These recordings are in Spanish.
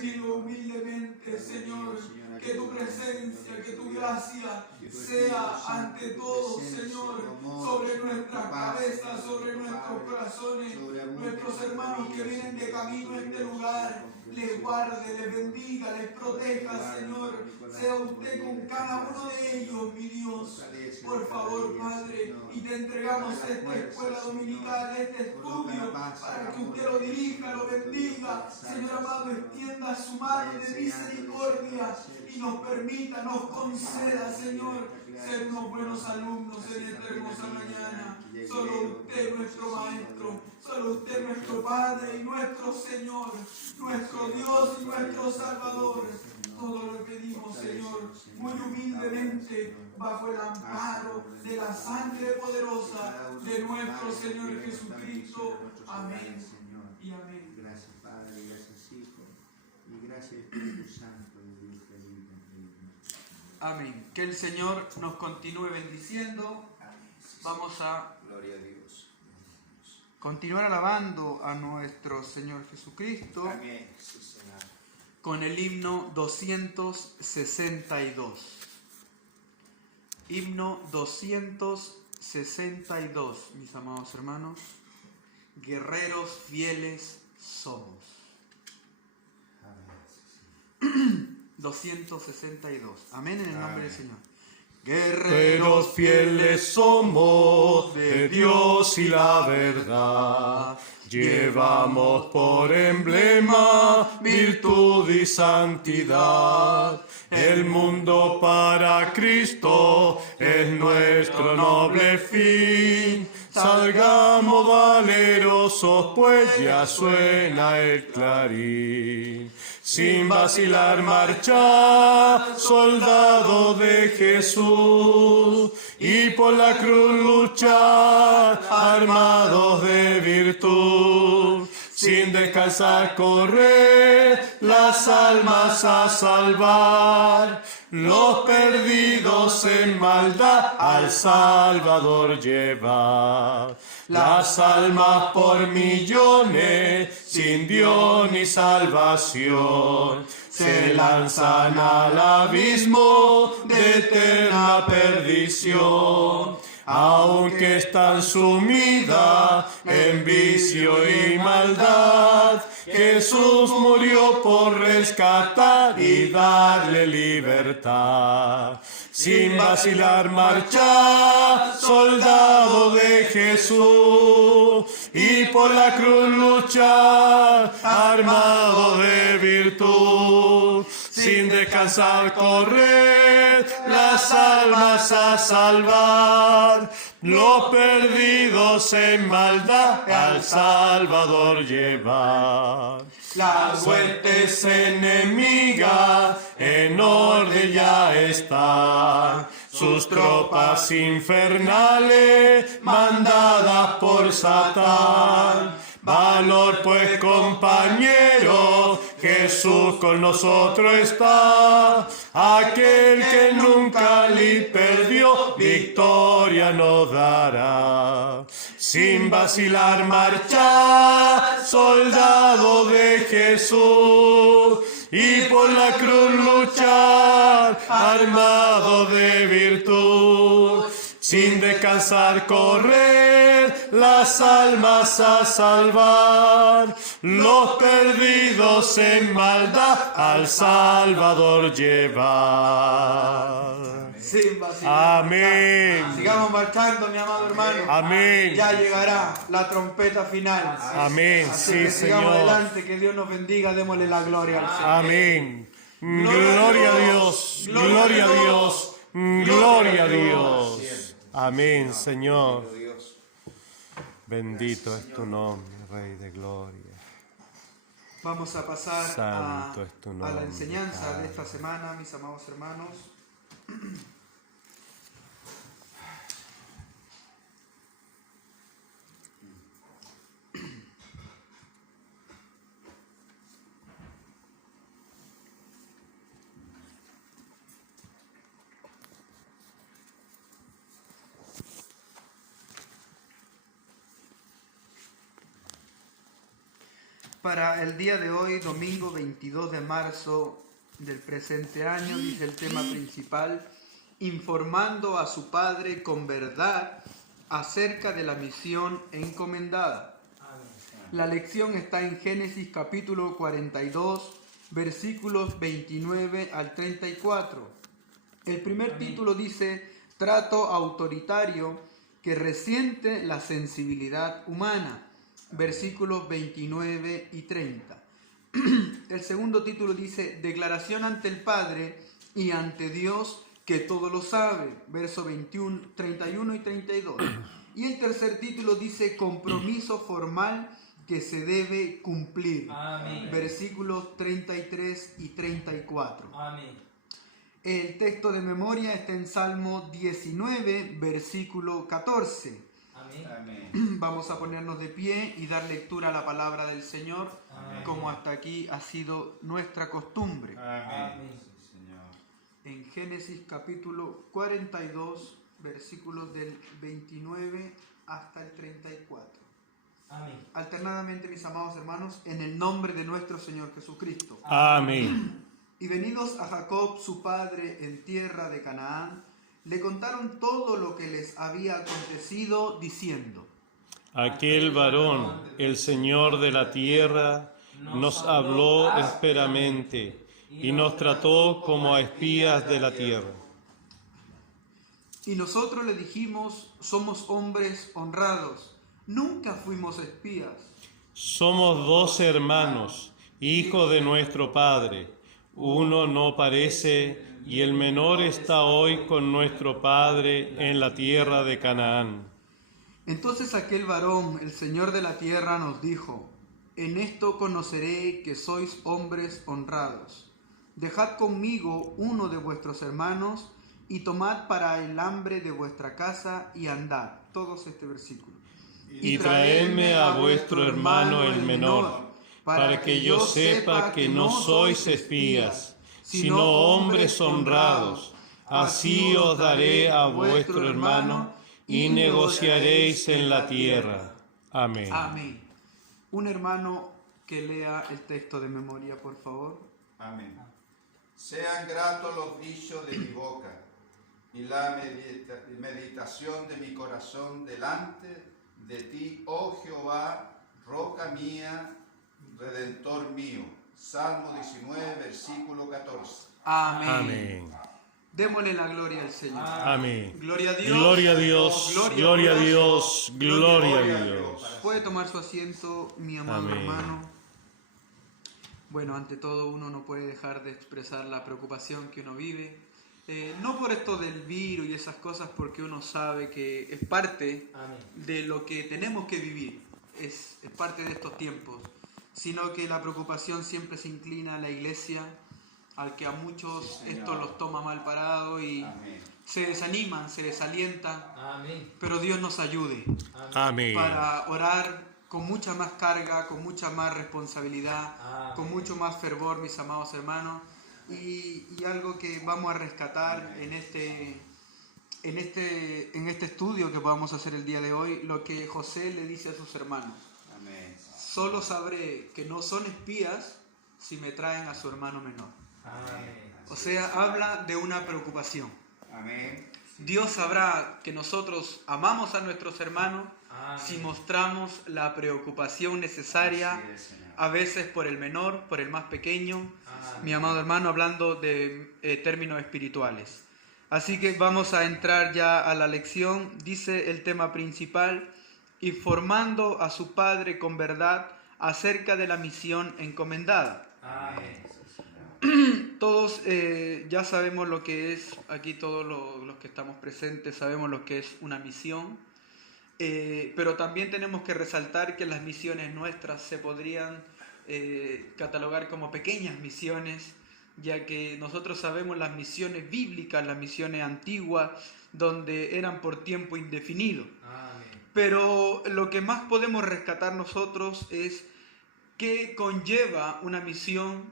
pido humildemente, Señor, que tu presencia, que tu gracia sea ante todo, Señor, sobre nuestras cabezas, sobre nuestros corazones, nuestros hermanos que vienen de camino a este lugar, les guarde, les bendiga, les proteja, Señor. Sea usted con cada uno de ellos, mi Dios. Por favor, Padre, y te entregamos esta escuela dominical, este estudio, para que usted lo dirija, lo bendiga. Señor amado, extienda su mano de misericordia y nos permita, nos conceda, Señor, ser unos buenos alumnos en esta hermosa mañana. Solo usted, nuestro Maestro, solo usted, nuestro Padre y nuestro Señor, nuestro Dios y nuestro Salvador. Todo lo pedimos, Señor, muy humildemente, bajo el amparo de la sangre poderosa de nuestro Señor Jesucristo. Amén y amén. Gracias, Padre, gracias, Hijo, y gracias, Espíritu Santo, de Dios que vive en Amén. Que el Señor nos continúe bendiciendo. Vamos a Gloria a Dios. continuar alabando a nuestro Señor Jesucristo. Amén. Sí, Señor. Con el himno 262. Himno 262, mis amados hermanos. Guerreros fieles somos. Amén. 262. Amén, en el nombre del Señor. Guerreros fieles somos de Dios y la verdad. Llevamos por emblema virtud y santidad. El mundo para Cristo es nuestro noble fin. Salgamos valerosos, pues ya suena el clarín. Sin vacilar marcha, soldado de Jesús, y por la cruz luchar, armados de virtud. Sin descansar correr, las almas a salvar, los perdidos en maldad al Salvador llevar. Las almas por millones, sin Dios ni salvación, se lanzan al abismo de eterna perdición. Aunque están sumidas en vicio y maldad, Jesús murió por rescatar y darle libertad. Sin vacilar marcha, soldado de Jesús, y por la cruz luchar, armado de virtud. Sin descansar correr, las almas a salvar, los perdidos en maldad al Salvador llevar. Las huestes enemigas en orden ya están, sus tropas infernales mandadas por Satán. Valor pues, compañeros, Jesús con nosotros está. Aquel que nunca le perdió, victoria nos dará. Sin vacilar marcha, soldado de Jesús, y por la cruz luchar, armado de virtud. Sin descansar correr, las almas a salvar, los perdidos en maldad al Salvador llevar. Sin vacilar. Amén. Sigamos marchando, mi amado hermano. Amén. Ya llegará la trompeta final. Amén. Así Sí, que sigamos Señor. adelante, que Dios nos bendiga, démosle la gloria al Señor. Amén. Gloria a Dios. Gloria a Dios. Gloria a Dios. Amén, Señor. Bendito es tu nombre, Rey de Gloria. Vamos a pasar Santo es tu a la nombre, enseñanza Padre. de esta semana, mis amados hermanos. Para el día de hoy, domingo 22 de marzo del presente año, dice el tema principal, informando a su Padre con verdad acerca de la misión encomendada. La lección está en Génesis capítulo 42, versículos 29 al 34. El primer título dice, trato autoritario que resiente la sensibilidad humana, versículos 29 y 30. El segundo título dice, declaración ante el Padre y ante Dios que todo lo sabe, versos 31 y 32. Y el tercer título dice, compromiso formal que se debe cumplir, Amén. versículos 33 y 34. Amén. El texto de memoria está en Salmo 19, versículo 14. Amén. Amén. Vamos a ponernos de pie y dar lectura a la palabra del Señor, Amén. como hasta aquí ha sido nuestra costumbre. Amén. Sí, Señor. En Génesis capítulo 42, versículos del 29 hasta el 34. Amén. Alternadamente, mis amados hermanos, en el nombre de nuestro Señor Jesucristo. Amén. Y venidos a Jacob su padre en tierra de Canaán, le contaron todo lo que les había acontecido, diciendo, Aquel varón, el Señor de la tierra, nos habló ásperamente y nos trató como a espías de la tierra. y nosotros le dijimos, somos hombres honrados, nunca fuimos espías. Somos 2 hermanos, hijos de nuestro padre. Uno no parece y el menor está hoy con nuestro padre en la tierra de Canaán. Entonces aquel varón, el Señor de la tierra, nos dijo, en esto conoceré que sois hombres honrados. Dejad conmigo uno de vuestros hermanos y tomad para el hambre de vuestra casa y andad. Todos este versículo. Y traedme a vuestro hermano el menor, para que yo sepa que no sois espías, sino hombres honrados. Así os daré a vuestro hermano y negociaréis en la tierra. Amén. Amén. Un hermano que lea el texto de memoria, por favor. Amén. Sean gratos los dichos de mi boca y la meditación de mi corazón delante de ti, oh Jehová, roca mía, redentor mío. Salmo 19, versículo 14. Amén. Amén. Démosle la gloria al Señor. Amén. Gloria a Dios. Gloria a Dios, gloria a Dios, gloria a Dios. Puede tomar su asiento, mi amado Amén. hermano. Bueno, ante todo uno no puede dejar de expresar la preocupación que uno vive. No por esto del virus y esas cosas, porque uno sabe que es parte Amén. de lo que tenemos que vivir. Es parte de estos tiempos. Sino que la preocupación siempre se inclina a la iglesia, al que a muchos Sí, Señor. esto los toma mal parado y Amén. se desaniman, se desalientan. Amén. Pero Dios nos ayude Amén. para orar con mucha más carga, con mucha más responsabilidad, Amén. con mucho más fervor, mis amados hermanos. Y algo que vamos a rescatar en este estudio que vamos a hacer el día de hoy, lo que José le dice a sus hermanos. Amén. Solo sabré que no son espías si me traen a su hermano menor. Amén. O sea, habla de una preocupación. Amén. Dios sabrá que nosotros amamos a nuestros hermanos Amén. si mostramos la preocupación necesaria, Así es, Señor. a veces por el menor, por el más pequeño, Amén. mi amado hermano, hablando de términos espirituales. Así que vamos a entrar ya a la lección. Dice el tema principal, informando a su Padre con verdad acerca de la misión encomendada. Amén. Todos ya sabemos lo que es, aquí todos los que estamos presentes sabemos lo que es una misión, pero también tenemos que resaltar que las misiones nuestras se podrían catalogar como pequeñas misiones, ya que nosotros sabemos las misiones bíblicas, las misiones antiguas, donde eran por tiempo indefinido. Amén. Pero lo que más podemos rescatar nosotros es qué conlleva una misión,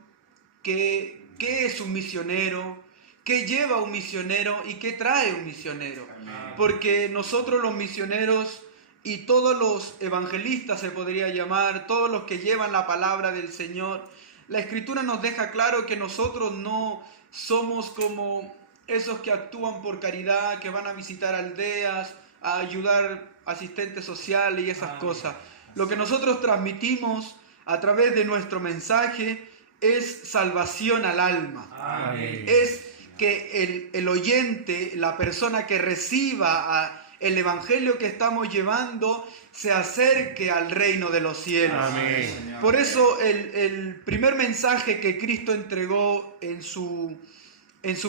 qué es un misionero, qué lleva un misionero y qué trae un misionero. Amén. Porque nosotros los misioneros y todos los evangelistas se podría llamar, todos los que llevan la palabra del Señor, la Escritura nos deja claro que nosotros no somos como esos que actúan por caridad, que van a visitar aldeas, a ayudar asistentes sociales y esas cosas. Lo que nosotros transmitimos a través de nuestro mensaje es salvación al alma. Amén. Es que el oyente, la persona que reciba el evangelio que estamos llevando, se acerque al reino de los cielos. Amén. Por eso el primer mensaje que Cristo entregó en su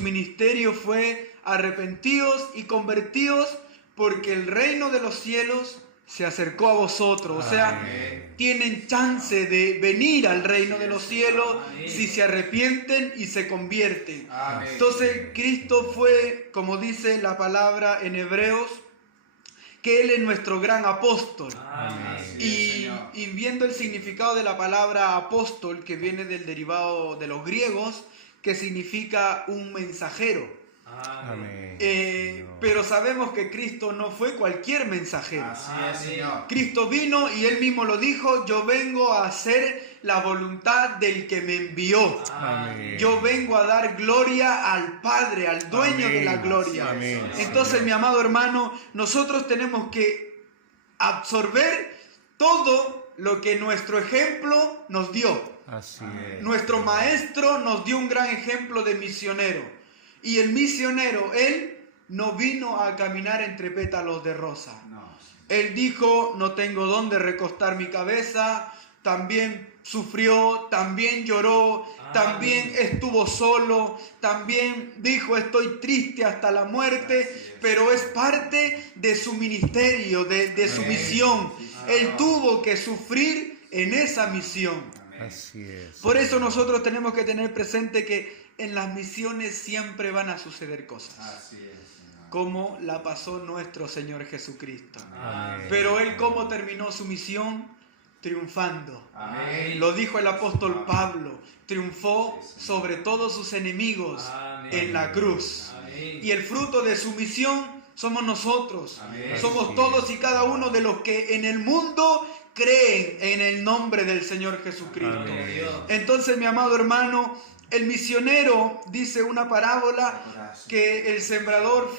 ministerio fue: arrepentíos y convertíos, porque el reino de los cielos se acercó a vosotros. O sea, Amén. tienen chance de venir al reino de los cielos Amén. si se arrepienten y se convierten. Amén. Entonces Cristo fue, como dice la palabra en Hebreos, que Él es nuestro gran apóstol. Amén. Y viendo el significado de la palabra apóstol, que viene del derivado de los griegos, que significa un mensajero. Amén. Pero sabemos que Cristo no fue cualquier mensajero. Así es, Señor. Cristo vino y Él mismo lo dijo: yo vengo a hacer la voluntad del que me envió. Amén. Yo vengo a dar gloria al Padre, al dueño Amén. de la gloria. Amén. Entonces, mi amado hermano, nosotros tenemos que absorber todo lo que nuestro ejemplo nos dio. Así es. Nuestro maestro nos dio un gran ejemplo de misionero. Y el misionero, él no vino a caminar entre pétalos de rosa. No. Él dijo: no tengo dónde recostar mi cabeza. También sufrió, también lloró, también estuvo solo, también dijo: estoy triste hasta la muerte, pero es parte de su ministerio, de su misión. Él tuvo que sufrir en esa misión. Así es. Por eso nosotros tenemos que tener presente que en las misiones siempre van a suceder cosas, Así es, Señor. como la pasó nuestro Señor Jesucristo. Amén. Pero Él, ¿cómo terminó su misión? Triunfando. Amén. Lo dijo el apóstol Pablo: triunfó sobre todos sus enemigos Amén. en la cruz. Amén. Y el fruto de su misión somos nosotros. Amén. Somos todos y cada uno de los que en el mundo creen en el nombre del Señor Jesucristo. Amén. Entonces, mi amado hermano, el misionero dice una parábola que el sembrador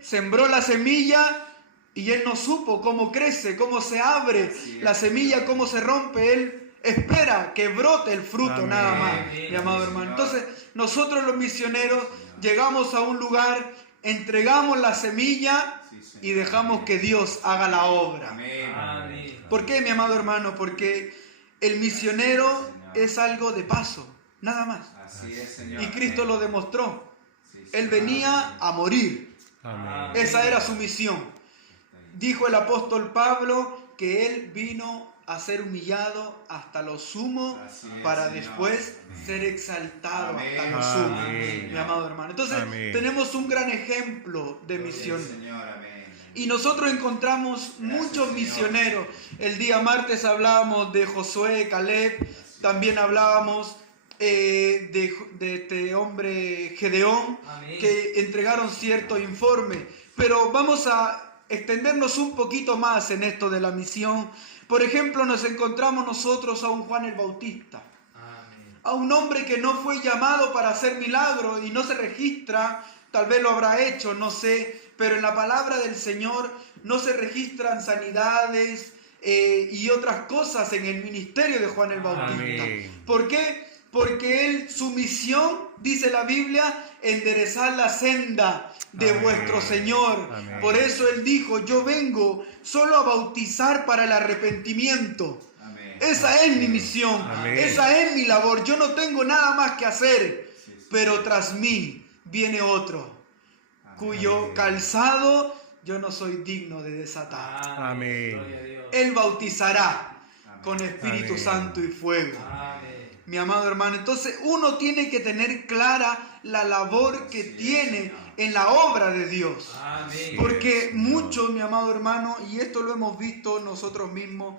sembró la semilla y él no supo cómo crece, cómo se abre la semilla, cómo se rompe. Él espera que brote el fruto, Amén. nada más, Amén. mi amado hermano. Entonces, nosotros los misioneros llegamos a un lugar, entregamos la semilla y dejamos que Dios haga la obra. Amén. Amén. ¿Por qué, mi amado hermano? Porque el misionero es algo de paso, nada más. Así es, Señor. Y Cristo lo demostró. Sí, Él Señor. venía a morir. Amén. Esa era su misión. Dijo el apóstol Pablo que él vino a ser humillado hasta lo sumo Así es, para Señor. después ser exaltado Amén. hasta lo sumo, Amén. mi amado hermano. Entonces Amén. tenemos un gran ejemplo de Sí, misión. Señor, amén. Y nosotros encontramos muchos Señor. misioneros. El día martes hablábamos de Josué, Caleb, también hablábamos de este hombre Gedeón, Amén. que entregaron cierto informe. Pero vamos a extendernos un poquito más en esto de la misión. Por ejemplo, nos encontramos nosotros a un Juan el Bautista, Amén. a un hombre que no fue llamado para hacer milagros y no se registra, tal vez lo habrá hecho, no sé, pero en la palabra del Señor no se registran sanidades y otras cosas en el ministerio de Juan el Bautista. Amén. ¿Por qué? Porque él, su misión, dice la Biblia, enderezar la senda de Amén. vuestro Señor. Amén. Por eso él dijo: yo vengo solo a bautizar para el arrepentimiento. Amén. Esa es mi misión, Amén. esa es mi labor. Yo no tengo nada más que hacer, Sí, sí. pero tras mí viene otro, cuyo calzado yo no soy digno de desatar. Amén. Gloria a Dios. Él bautizará Amén. con Espíritu Amén. Santo y fuego. Amén. Mi amado hermano, entonces uno tiene que tener clara la labor que Así es, tiene Señor. en la obra de Dios. Amén. Porque muchos, mi amado hermano, y esto lo hemos visto nosotros mismos,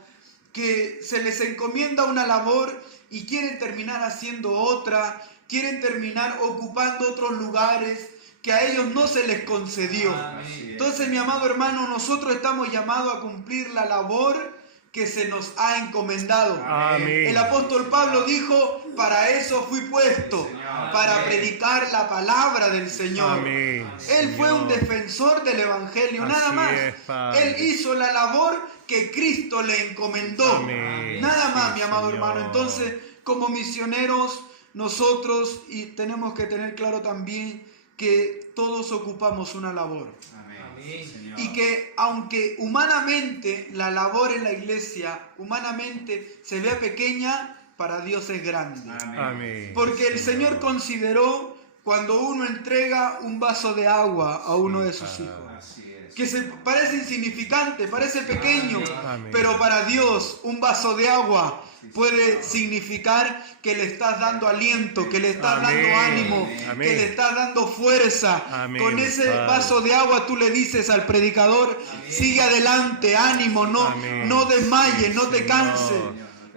que se les encomienda una labor y quieren terminar haciendo otra, quieren terminar ocupando otros lugares, que a ellos no se les concedió. Amén. Entonces, mi amado hermano, nosotros estamos llamados a cumplir la labor que se nos ha encomendado. Amén. El apóstol Pablo dijo, para eso fui puesto, Señor. para Amén. predicar la palabra del Señor. Amén. Él fue un Señor. defensor del Evangelio, Así nada más. es, Padre. Él hizo la labor que Cristo le encomendó. Amén. Nada más, Sí, mi amado Señor. hermano. Entonces, como misioneros, nosotros y tenemos que tener claro también que todos ocupamos una labor. Amén. Señor. Y que aunque humanamente la labor en la iglesia, humanamente se vea pequeña, para Dios es grande. Amén. Porque el Señor consideró cuando uno entrega un vaso de agua a uno de sus hijos, Así es. que se parece insignificante, parece pequeño, Amén. pero para Dios un vaso de agua puede significar que le estás dando aliento, que le estás Amén. dando ánimo, Amén. que le estás dando fuerza. Amén, Con ese Padre. vaso de agua tú le dices al predicador, sigue adelante, ánimo, Amén. no desmayes, no te Señor. canses.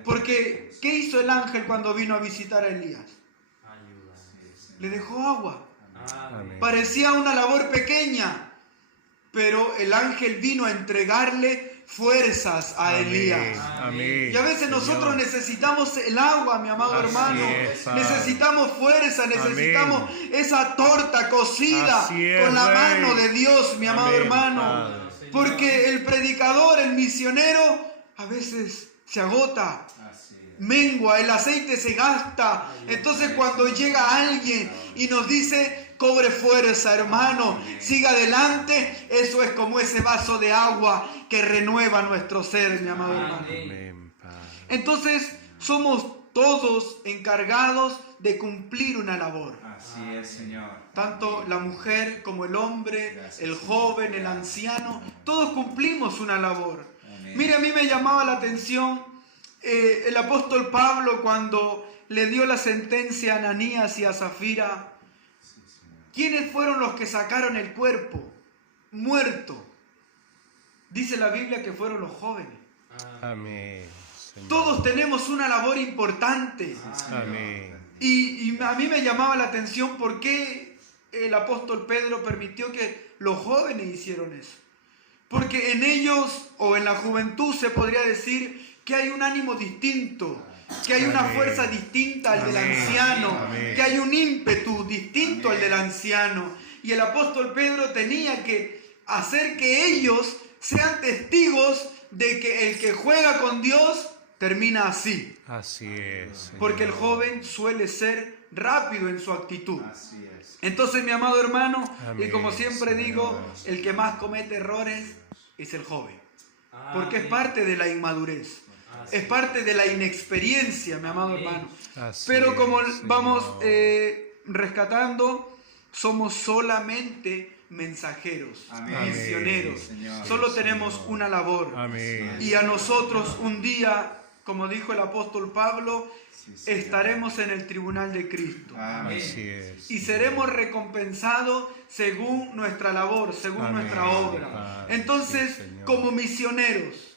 Porque, ¿qué hizo el ángel cuando vino a visitar a Elías? Ayuda. Le dejó agua. Amén. Parecía una labor pequeña, pero el ángel vino a entregarle fuerzas a Amén. Elías. Amén. Y a veces nosotros necesitamos el agua, mi amado Así hermano. es, Padre. Necesitamos fuerza, necesitamos esa torta cocida Así es, con la Rey. mano de Dios, mi amado Amén, hermano. Padre. Porque el predicador, el misionero, a veces se agota, Así es. mengua, el aceite se gasta. Entonces cuando llega alguien y nos dice, cobre fuerza, hermano, siga adelante, eso es como ese vaso de agua que renueva nuestro ser, mi amado hermano. Amén, Padre. Entonces somos todos encargados de cumplir una labor. Así es, Señor. Tanto la mujer como el hombre, Gracias, el Señor. joven, el anciano, todos cumplimos una labor. Amén. Mire, a mí me llamaba la atención el apóstol Pablo cuando le dio la sentencia a Ananías y a Zafira. Sí, Señor. ¿Quiénes fueron los que sacaron el cuerpo muerto? Dice la Biblia que fueron los jóvenes. Amén. Señor. Todos tenemos una labor importante. Amén. Y a mí me llamaba la atención por qué el apóstol Pedro permitió que los jóvenes hicieron eso. Porque en ellos, o en la juventud, se podría decir que hay un ánimo distinto, que hay una Amén. fuerza distinta al del Amén. anciano, Amén. que hay un ímpetu distinto Amén. al del anciano. Y el apóstol Pedro tenía que hacer que ellos sean testigos de que el que juega con Dios termina así. Así es. Señor. Porque el joven suele ser rápido en su actitud. Así es. Entonces, mi amado hermano, y Amén, como siempre Señor. digo, el que más comete errores es el joven. Porque es Amén. parte de la inmadurez. Así Es parte de la inexperiencia, mi amado Amén. hermano. Así Pero es, como Señor. vamos rescatando, somos solamente mensajeros, Amén. misioneros. Señor. Solo tenemos una labor. Amén. Y a nosotros un día, como dijo el apóstol Pablo, Sí, Señor. estaremos en el tribunal de Cristo. Amén. Así es. Y seremos recompensados según nuestra labor, según Amén. nuestra obra. Padre, Entonces, sí, Señor. como misioneros,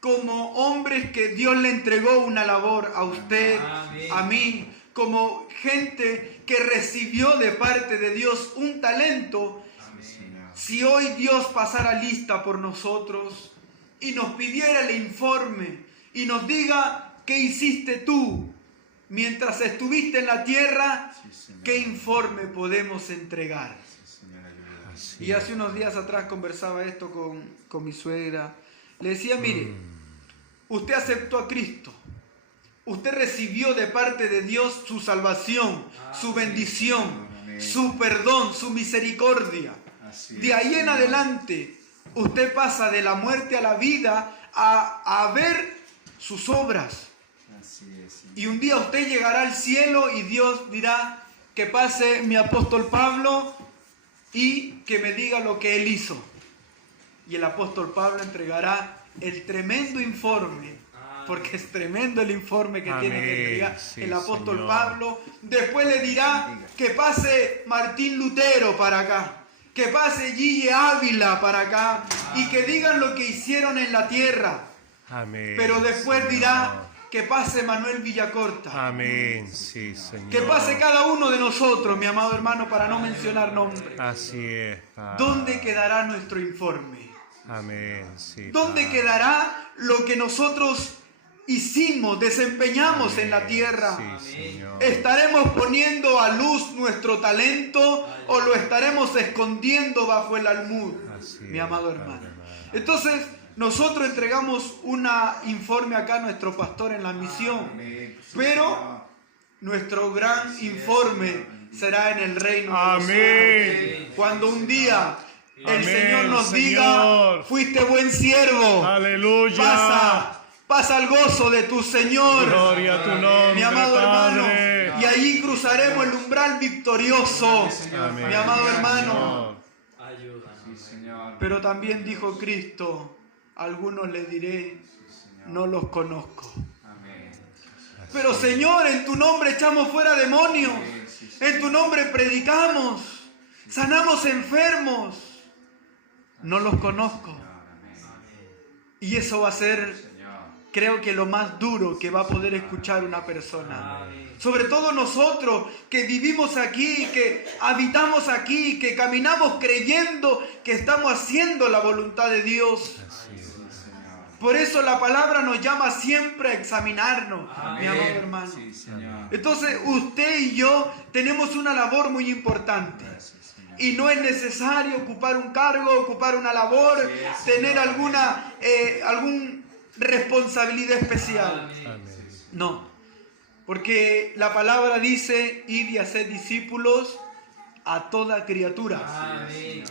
como hombres que Dios le entregó una labor a usted, Amén. a mí, como gente que recibió de parte de Dios un talento, Sí, Señor. si hoy Dios pasara lista por nosotros y nos pidiera el informe y nos diga qué hiciste tú mientras estuviste en la tierra, Sí, Señor. ¿qué informe podemos entregar? Sí, Señor, ayuda. Así Y es. hace unos días atrás conversaba esto con mi suegra. Le decía, mire, usted aceptó a Cristo. Usted recibió de parte de Dios su salvación, su bendición, Amén. su perdón, su misericordia. Así es, De ahí en Señor. adelante, usted pasa de la muerte a la vida a ver sus obras. Así es, Señor. Y un día usted llegará al cielo y Dios dirá que pase mi apóstol Pablo y que me diga lo que él hizo. Y el apóstol Pablo entregará el tremendo informe, porque es tremendo el informe que tiene que Amén. entregar Sí, el apóstol Señor. Pablo. Después le dirá que pase Martín Lutero para acá, que pase Gille Ávila para acá y que digan lo que hicieron en la tierra. Amén. Pero después Señor. dirá que pase Manuel Villacorta. Amén, sí, Señor. Que pase cada uno de nosotros, mi amado hermano, para no mencionar nombres. Así es, Padre. ¿Dónde quedará nuestro informe? Amén, sí. ¿Dónde Padre. quedará lo que nosotros hicimos, desempeñamos en la tierra? Sí, Señor. ¿Estaremos poniendo a luz nuestro talento o lo estaremos escondiendo bajo el almud, Así mi es, amado Padre hermano? amado. Entonces, nosotros entregamos un informe acá a nuestro pastor en la misión, pero nuestro gran informe será en el reino de los cielos. Amén. Cuando un día el Amén, Señor nos diga, Señor. fuiste buen siervo, Aleluya. pasa al gozo de tu Señor, Gloria a tu nombre, mi amado hermano, Padre. y allí cruzaremos el umbral victorioso, Amén. mi amado hermano. Señor. Ayúdanos. Pero también dijo Cristo, a algunos les diré, no los conozco. Pero Señor, en tu nombre echamos fuera demonios, en tu nombre predicamos, sanamos enfermos. No los conozco. Y eso va a ser, creo que lo más duro que va a poder escuchar una persona. Sobre todo nosotros que vivimos aquí, que habitamos aquí, que caminamos creyendo que estamos haciendo la voluntad de Dios. Así es. Por eso la palabra nos llama siempre a examinarnos, mi amado hermano. Entonces usted y yo tenemos una labor muy importante. Y no es necesario ocupar un cargo, ocupar una labor, tener alguna responsabilidad especial. Amén. No, porque la palabra dice, id y haced discípulos a toda criatura. Amén.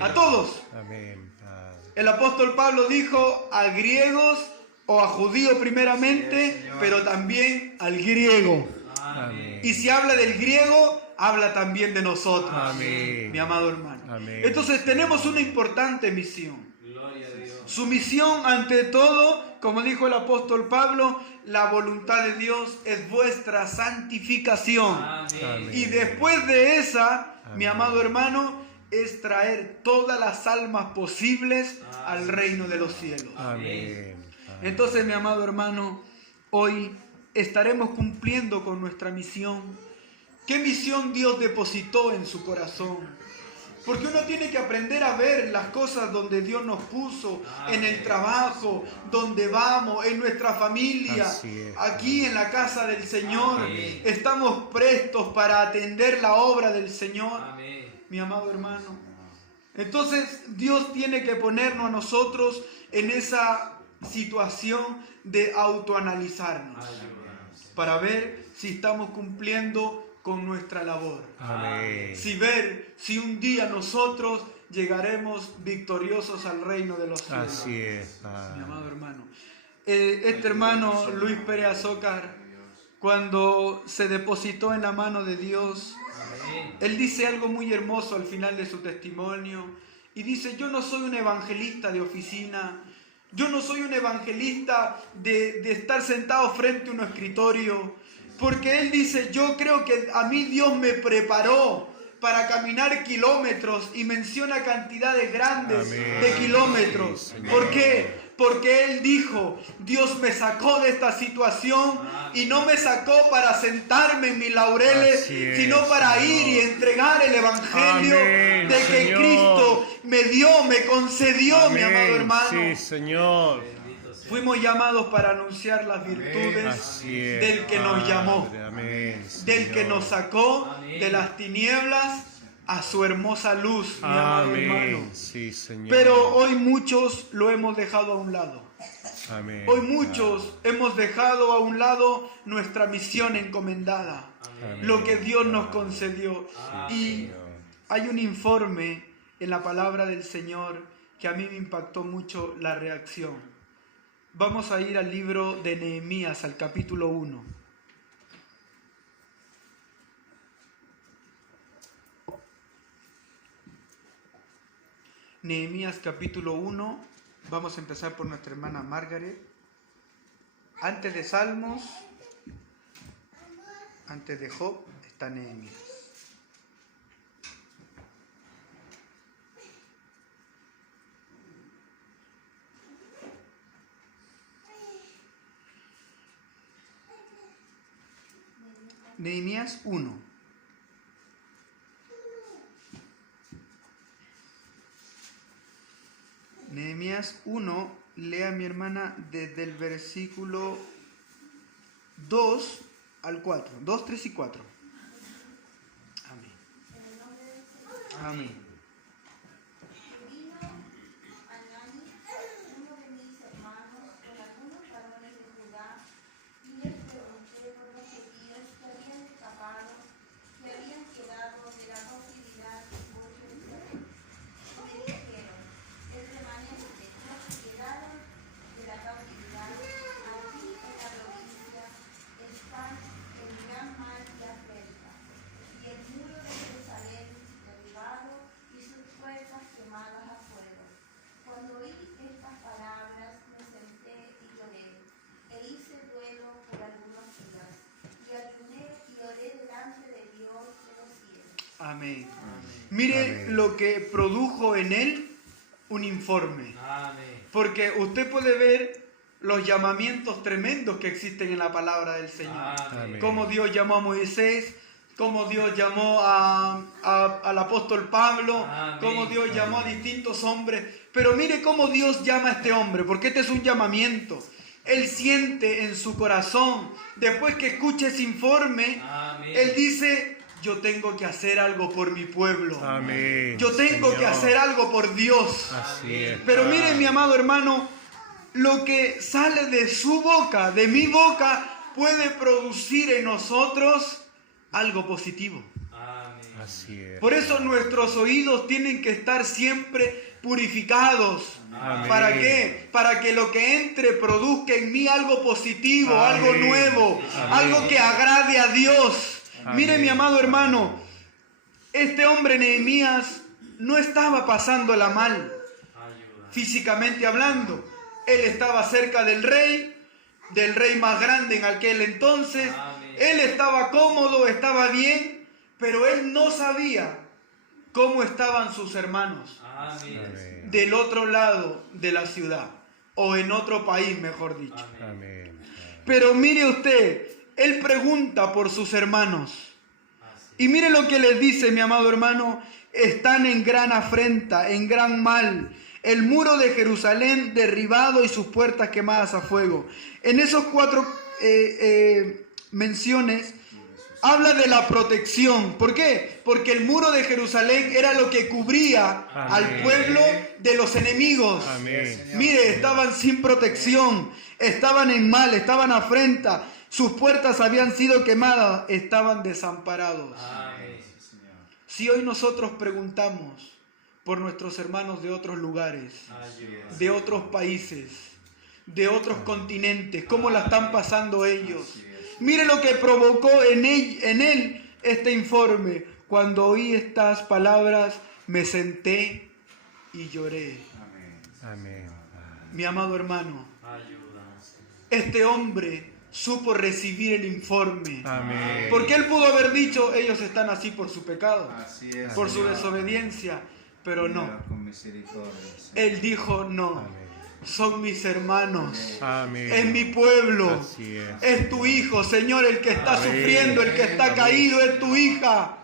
A todos. Amén, Padre. El apóstol Pablo dijo a griegos o a judíos primeramente, pero también al griego. Amén. Y si habla del griego, habla también de nosotros, Amén. mi amado hermano. Amén. Entonces tenemos una importante misión. Gloria a Dios. Su misión ante todo, como dijo el apóstol Pablo, la voluntad de Dios es vuestra santificación. Amén. Y después de esa, mi Amén. amado hermano, es traer todas las almas posibles al reino de los cielos. Amén. Padre. Entonces, mi amado hermano, hoy estaremos cumpliendo con nuestra misión. ¿Qué misión Dios depositó en su corazón? Porque uno tiene que aprender a ver las cosas donde Dios nos puso, en el trabajo, donde vamos, en nuestra familia, Así es. aquí en la casa del Señor. Amén. Estamos prestos para atender la obra del Señor, Amén. mi amado hermano. Entonces Dios tiene que ponernos a nosotros en esa situación de autoanalizarnos para ver si estamos cumpliendo con nuestra labor. Amén. Si un día nosotros llegaremos victoriosos al reino de los cielos. Así es, Mi Padre. amado hermano. Este hermano Luis Pérez Azócar, cuando se depositó en la mano de Dios, Amén. él dice algo muy hermoso al final de su testimonio. Y dice, yo no soy un evangelista de oficina. Yo no soy un evangelista de estar sentado frente a un escritorio. Porque él dice, yo creo que a mí Dios me preparó para caminar kilómetros y menciona cantidades grandes Amén. de kilómetros. Sí, Señor. ¿Por qué? Porque él dijo, Dios me sacó de esta situación y no me sacó para sentarme en mis laureles, Así es, sino para Señor. ir y entregar el evangelio Amén, de que Señor. Cristo me dio, me concedió, mi amado Amén. hermano. Sí, Señor. Fuimos llamados para anunciar las virtudes Así es. del que nos llamó, Padre. Amén. del que Señor. nos sacó Amén. de las tinieblas a su hermosa luz, mi amado hermano. Amén. Sí, Señor. Pero hoy muchos lo hemos dejado a un lado. Amén. Hoy muchos hemos dejado a un lado nuestra misión encomendada, Amén. lo que Dios nos concedió. Y Señor. hay un informe en la palabra del Señor que a mí me impactó mucho la reacción. Vamos a ir al libro de Nehemías, al capítulo 1. Nehemías capítulo 1, vamos a empezar por nuestra hermana Margaret. Antes de Salmos, antes de Job, está Nehemías. Nehemías 1. Nehemías 1, lea mi hermana desde el versículo 2 al 4. 2, 3 y 4. Amén. Amén. Vino Hanani, uno de mis hermanos, con algunos varones de Judá, y les pregunté por los judíos que habían escapado, que habían quedado de la cautividad por Jerusalén. Y me dijeron, el remanente, los que quedaron de la cautividad aquí en la provincia están en gran mal y afrenta, y el muro de Jerusalén derribado y sus puertas quemadas a fuego. Cuando oí estas palabras me senté y lloré, e hice duelo por algunos días, y ayuné y oré delante de Dios de los cielos. Amén. Mire Amén. lo que produjo en él un informe. Amén. Porque usted puede ver los llamamientos tremendos que existen en la palabra del Señor. Amén. Cómo Dios llamó a Moisés, cómo Dios llamó al apóstol Pablo, Amén. cómo Dios llamó a distintos hombres. Pero mire cómo Dios llama a este hombre, porque este es un llamamiento. Él siente en su corazón, después que escucha ese informe, Amén. él dice, yo tengo que hacer algo por mi pueblo. Amén. Yo tengo que Señor. hacer algo por Dios. Así es. Pero mire, mi amado hermano, lo que sale de su boca, de mi boca, puede producir en nosotros algo positivo. Amén. Así es. Por eso nuestros oídos tienen que estar siempre purificados. Amén. ¿Para qué? Para que lo que entre produzca en mí algo positivo, Amén. algo nuevo, Amén. algo que agrade a Dios. Amén. Mire, mi amado hermano, este hombre Nehemías no estaba pasándola mal, Ayuda. físicamente hablando. Él estaba cerca del rey más grande en aquel entonces. Amén. Él estaba cómodo, estaba bien, pero él no sabía cómo estaban sus hermanos Amén. Amén. del otro lado de la ciudad, o en otro país, mejor dicho. Amén. Amén. Pero mire usted, él pregunta por sus hermanos. Así. Y mire lo que les dice, mi amado hermano, están en gran afrenta, en gran mal. El muro de Jerusalén derribado y sus puertas quemadas a fuego. En esos 4 menciones habla de la protección. ¿Por qué? Porque el muro de Jerusalén era lo que cubría Amén. al pueblo de los enemigos. Amén. Mire, estaban sin protección, estaban en mal, estaban afrenta, sus puertas habían sido quemadas, estaban desamparados. Amén. Si hoy nosotros preguntamos por nuestros hermanos de otros lugares, Ayuda. de otros países, de otros continentes, cómo la están pasando ellos. Mire lo que provocó en él este informe. Cuando oí estas palabras, me senté y lloré. Amén. Mi amado hermano, Ayúdanos. este hombre supo recibir el informe. Amén. Porque él pudo haber dicho, ellos están así por su pecado, Así es, por su Señor. desobediencia, pero no. Mira con misericordia, Señor. Él dijo, no, Amén. son mis hermanos, Amén. es mi pueblo, Así es. es tu hijo, Señor, el que está Amén. sufriendo, el que está Amén. caído, es tu hija,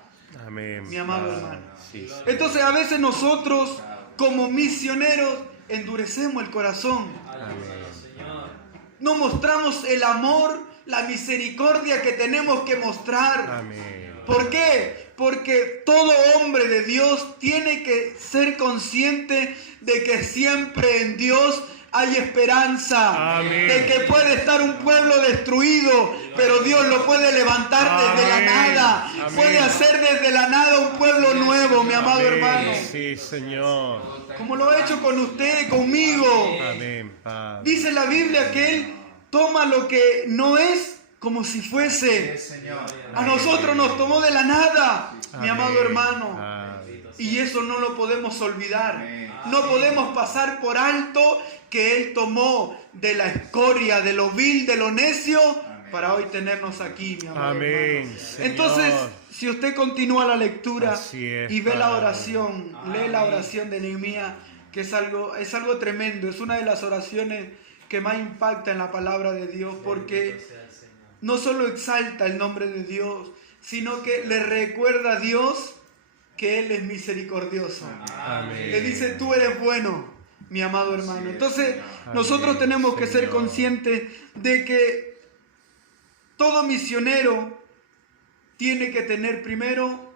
Amén. mi amado Padre. hermano. Sí, sí. Entonces a veces nosotros, como misioneros, endurecemos el corazón, Ayúdanos, Señor. no mostramos el amor, la misericordia que tenemos que mostrar. Amén. ¿Por qué? Porque todo hombre de Dios tiene que ser consciente de que siempre en Dios hay esperanza. Amén. De que puede estar un pueblo destruido, pero Dios lo puede levantar desde la Amén. nada. Amén. Puede hacer desde la nada un pueblo nuevo, mi amado Amén. hermano. Sí, Señor. Como lo ha hecho con usted, conmigo. Amén, Padre. Dice la Biblia que Él toma lo que no es como si fuese. Sí, Señor. A nosotros nos tomó de la nada, mi Amén. amado hermano. Padre. Y eso no lo podemos olvidar. Amén. No podemos pasar por alto que Él tomó de la escoria, de lo vil, de lo necio, para hoy tenernos aquí, mi amado Amén. hermano. Señor. Entonces, si usted continúa la lectura Así es, y ve la Padre. oración, lee la oración de Nehemías, que es algo tremendo, es una de las oraciones que más impacta en la palabra de Dios, porque Bendito sea el Señor. no solo exalta el nombre de Dios, sino que le recuerda a Dios que Él es misericordioso. Amén. Le dice, tú eres bueno, mi amado hermano. Entonces, nosotros tenemos que ser conscientes de que todo misionero tiene que tener primero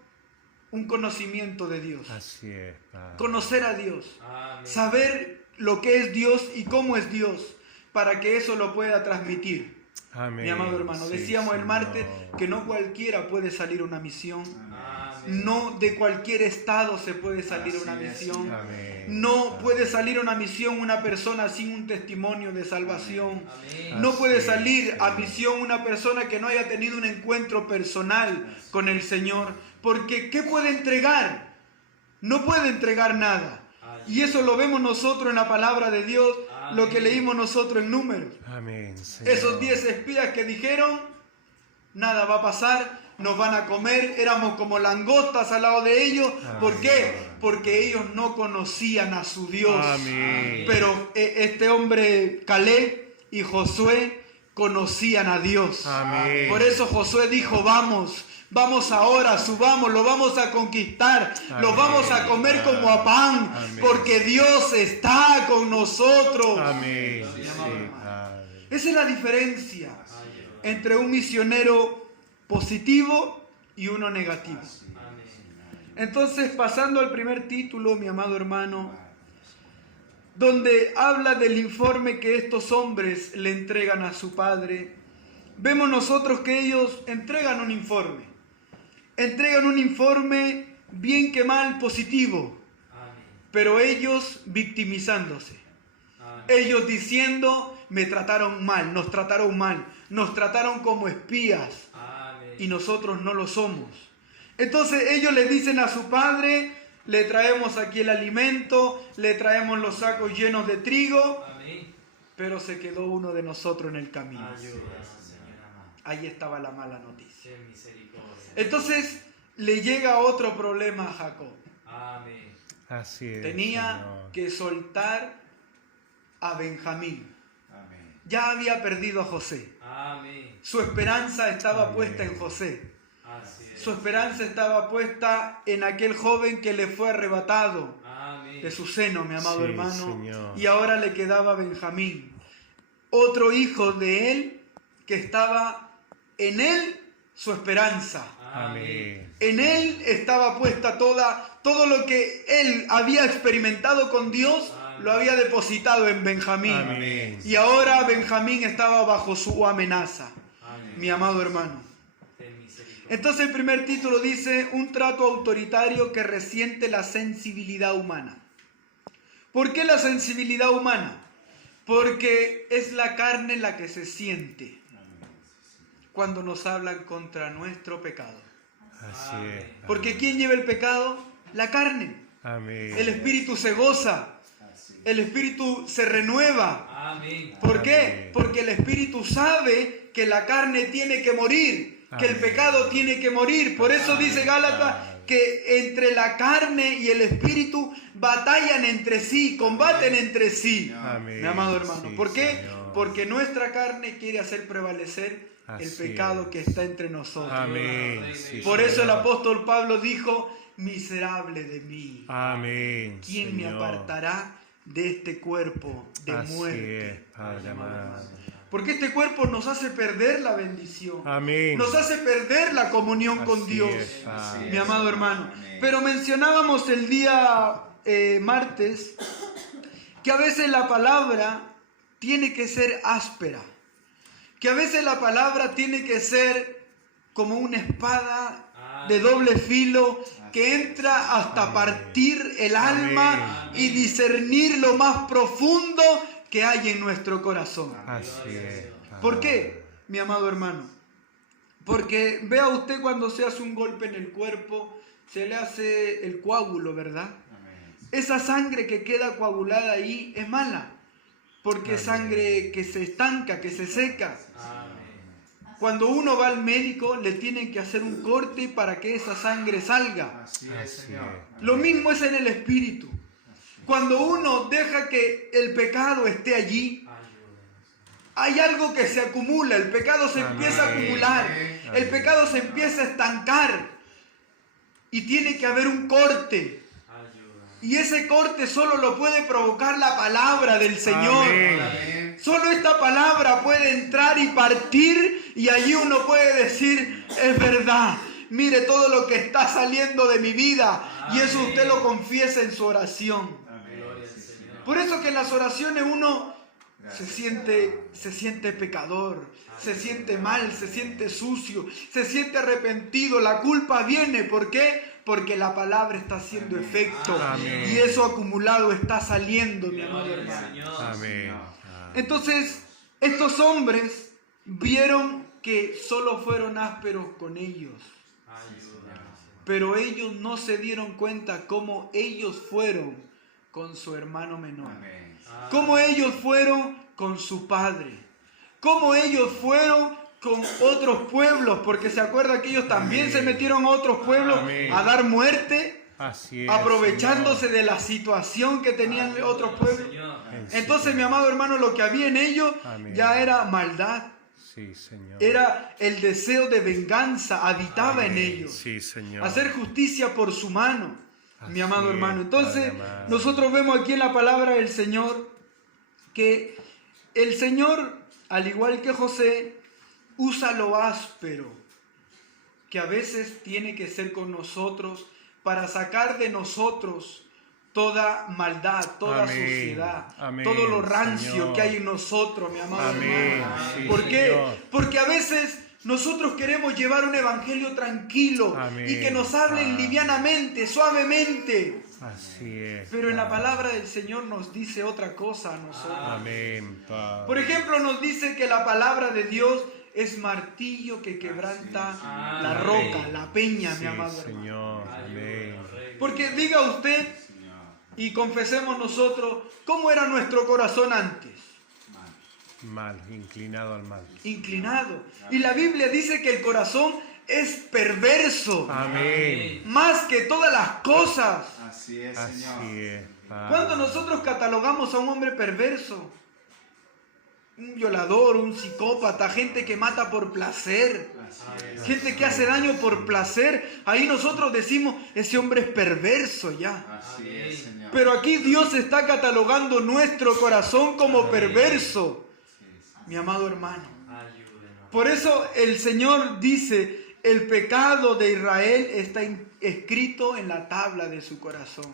un conocimiento de Dios. Así es, Padre. Conocer a Dios. Amén. Saber lo que es Dios y cómo es Dios, para que eso lo pueda transmitir. Amén. Mi amado hermano, Sí, decíamos el Señor. martes que no cualquiera puede salir a una misión. Amén. No de cualquier estado se puede salir a una Así es, misión. Amén. No puede salir a una misión una persona sin un testimonio de salvación. Amén. No puede Así es, salir a Señor. misión una persona que no haya tenido un encuentro personal con el Señor. Porque ¿qué puede entregar? No puede entregar nada. Y eso lo vemos nosotros en la palabra de Dios, lo que leímos nosotros en Números. Amén, Señor. Esos 10 espías que dijeron, nada va a pasar, nos van a comer, éramos como langostas al lado de ellos. ¿Por qué? Porque ellos no conocían a su Dios. Amén. Pero este hombre Caleb y Josué conocían a Dios. Amén. Por eso Josué dijo, vamos ahora, subamos, lo vamos a conquistar, lo Amén. vamos a comer como a pan, Amén. porque Dios está con nosotros. Amén. Mi Sí, amado hermano. Padre. Esa es la diferencia entre un misionero positivo y uno negativo. Entonces, pasando al primer título, mi amado hermano, donde habla del informe que estos hombres le entregan a su padre, vemos nosotros que ellos entregan un informe. Entregan un informe bien que mal positivo, pero ellos victimizándose. Ellos diciendo, me trataron mal, nos trataron como espías y nosotros no lo somos. Entonces ellos le dicen a su padre, le traemos aquí el alimento, le traemos los sacos llenos de trigo, pero se quedó uno de nosotros en el camino. Ahí estaba la mala noticia. Entonces le llega otro problema a Jacob. Así es. Tenía Señor. que soltar a Benjamín. Amén. Ya había perdido a José. Su esperanza estaba puesta en José. Su esperanza estaba puesta en aquel joven que le fue arrebatado de su seno, mi amado Sí, hermano. Señor. Y ahora le quedaba Benjamín, otro hijo de él que estaba en él su esperanza. Amén. En él estaba puesta todo lo que él había experimentado con Dios, lo había depositado en Benjamín. Amén. Y ahora Benjamín estaba bajo su amenaza, mi amado hermano. Entonces el primer título dice, un trato autoritario que resiente la sensibilidad humana. ¿Por qué la sensibilidad humana? Porque es la carne la que se siente cuando nos hablan contra nuestro pecado. Así es. Porque ¿quién lleva el pecado? La carne. Amén. El espíritu se goza, el espíritu se renueva. ¿Por qué? Amén. Porque el espíritu sabe que la carne tiene que morir, que el Amén. pecado tiene que morir. Por eso dice Gálatas que entre la carne y el espíritu batallan entre sí, combaten entre sí. Amén. Mi amado hermano, Sí, ¿por qué? Señor. Porque nuestra carne quiere hacer prevalecer el Así pecado es. que está entre nosotros. Amén. Sí, Por eso el Señor. apóstol Pablo dijo, miserable de mí. Amén. ¿Quién me Señor. apartará de este cuerpo de Así muerte? es, Padre amado. Porque este cuerpo nos hace perder la bendición. Amén. Nos hace perder la comunión con Así Dios, es, Padre. mi amado hermano. Amén. Pero mencionábamos el día martes que a veces la palabra tiene que ser áspera. Que a veces la palabra tiene que ser como una espada de doble filo que entra hasta partir el alma y discernir lo más profundo que hay en nuestro corazón. Así es. ¿Por qué, mi amado hermano? Porque vea usted cuando se hace un golpe en el cuerpo, se le hace el coágulo, ¿verdad? Esa sangre que queda coagulada ahí es mala, porque es sangre que se estanca, que se seca. Cuando uno va al médico, le tienen que hacer un corte para que esa sangre salga. Así Así es, Señor. Lo mismo es en el espíritu. Cuando uno deja que el pecado esté allí, hay algo que se acumula, el pecado se empieza a acumular, el pecado se empieza a estancar y tiene que haber un corte. Y ese corte solo lo puede provocar la palabra del Señor. Amén. Solo esta palabra puede entrar y partir y allí uno puede decir, es verdad, mire todo lo que está saliendo de mi vida. Y eso usted lo confiesa en su oración. Por eso que en las oraciones uno se siente pecador, se siente mal, se siente sucio, se siente arrepentido. La culpa viene, ¿por qué? Porque la palabra está haciendo efecto. Amén. Y eso acumulado está saliendo, mi amado hermano. Amén. Entonces, estos hombres vieron que solo fueron ásperos con ellos. Pero ellos no se dieron cuenta cómo ellos fueron con su hermano menor. Cómo ellos fueron con su padre. Cómo ellos fueron con otros pueblos. Porque se acuerda que ellos también se metieron a otros pueblos a dar muerte. Así es, Aprovechándose de la situación que tenían otros pueblos. Entonces, mi amado hermano, lo que había en ellos ya era maldad. Sí, Señor. Era el deseo de venganza, habitaba en ellos. Sí, Señor. Hacer justicia por su mano, mi amado es, hermano. Entonces, Padre amado. nosotros vemos aquí en la palabra del Señor que el Señor, al igual que José, usa lo áspero, que a veces tiene que ser con nosotros, para sacar de nosotros toda maldad, toda suciedad, todo lo rancio Señor. que hay en nosotros, mi amado Amén. hermano. Sí, ¿Por qué? Señor. Porque a veces nosotros queremos llevar un evangelio tranquilo Amén. y que nos hablen livianamente, suavemente. Así es. Pero en la palabra del Señor nos dice otra cosa a nosotros. Amén, Padre. Por ejemplo, nos dice que la palabra de Dios es martillo que quebranta la roca, la peña, mi Sí, amado hermano. Señor. Amén. Porque diga usted y confesemos nosotros cómo era nuestro corazón antes. Mal, inclinado al mal. Inclinado. Y la Biblia dice que el corazón es perverso. Amén. Más que todas las cosas. Así es, Así Señor. es, Padre. Cuando nosotros catalogamos a un hombre perverso, un violador, un psicópata, gente que mata por placer, gente que hace daño por placer, ahí nosotros decimos, ese hombre es perverso ya. Así es, Señor. Pero aquí Dios está catalogando nuestro corazón como perverso, mi amado hermano. Por eso el Señor dice, el pecado de Israel está escrito en la tabla de su corazón.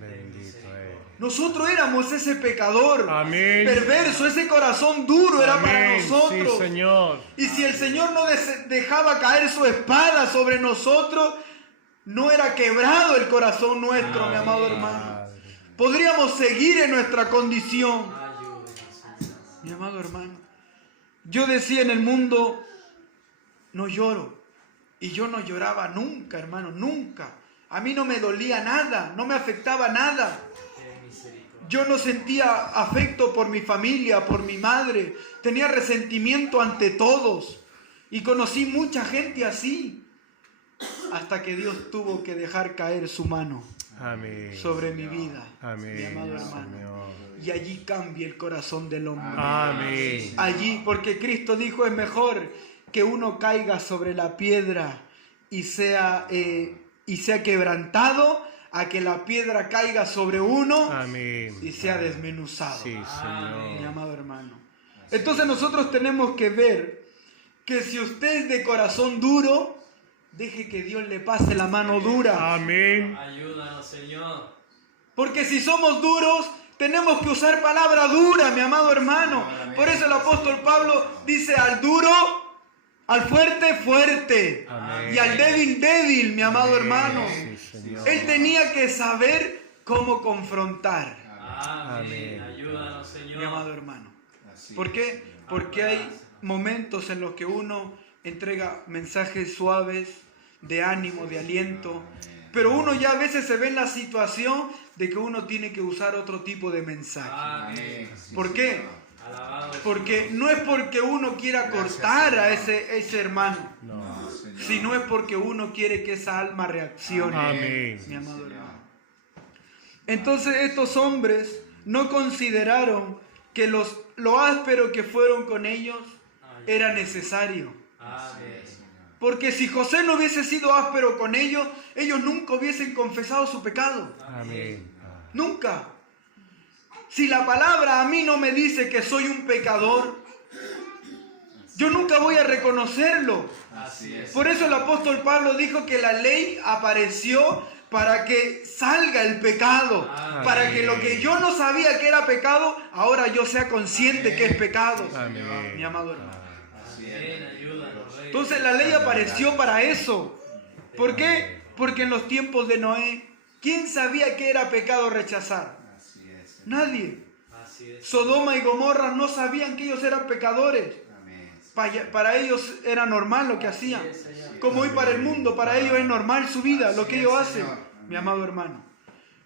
Bendito es. Nosotros éramos ese pecador Amén. perverso, ese corazón duro era para Amén. nosotros. Sí, Señor. Y si el Señor no dejaba caer su espada sobre nosotros, no era quebrado el corazón nuestro, mi amado hermano. Padre. Podríamos seguir en nuestra condición. Mi amado hermano, yo decía en el mundo, no lloro. Y yo no lloraba nunca, hermano, nunca. A mí no me dolía nada, no me afectaba nada. Yo no sentía afecto por mi familia, por mi madre. Tenía resentimiento ante todos. Y conocí mucha gente así. Hasta que Dios tuvo que dejar caer su mano Amén. sobre mi vida, Amén, mi amado hermano. Señor. Y allí cambia el corazón del hombre. Amén. Allí, porque Cristo dijo, es mejor que uno caiga sobre la piedra y sea quebrantado, a que la piedra caiga sobre uno Amén. y sea desmenuzado. Sí, Mi Señor. amado hermano. Entonces nosotros tenemos que ver que si usted es de corazón duro, deje que Dios le pase la mano dura. Amén. Ayúdanos, Señor. Porque si somos duros, tenemos que usar palabra dura, mi amado hermano. Por eso el apóstol Pablo dice al duro, al fuerte, fuerte. Amén. Y al débil, débil, mi amado hermano. Sí, Señor. Él tenía que saber cómo confrontar, Amén. Amén. Ayúdanos, Señor. mi amado hermano. Así ¿Por es, qué? Señor. Porque hay momentos en los que uno entrega mensajes suaves, de ánimo, de aliento. Pero uno ya a veces se ve en la situación de que uno tiene que usar otro tipo de mensaje. Amén. Sí, ¿Por qué? Señor. Alabado. Porque no es porque uno quiera cortar a ese hermano, No. Señor. sino es porque uno quiere que esa alma reaccione, Amén. mi amado Señor. hermano. Entonces estos hombres no consideraron que los lo áspero que fueron con ellos era necesario. Amén. Porque si José no hubiese sido áspero con ellos, ellos nunca hubiesen confesado su pecado. Amén. Nunca. Si la palabra a mí no me dice que soy un pecador, yo nunca voy a reconocerlo. Así es. Por eso el apóstol Pablo dijo que la ley apareció para que salga el pecado, Amén. para que lo que yo no sabía que era pecado, ahora yo sea consciente que es pecado. Amén. Mi amado hermano. Amén. Ayúdanos, Rey. Entonces la ley apareció para eso. ¿Por qué? Porque en los tiempos de Noé, ¿quién sabía que era pecado rechazar? Así es. Nadie. Así es. Sodoma y Gomorra no sabían que ellos eran pecadores. Amén. Para ellos era normal lo que hacían. Como hoy para el mundo, para ellos es normal su vida, lo que ellos hacen, mi amado hermano.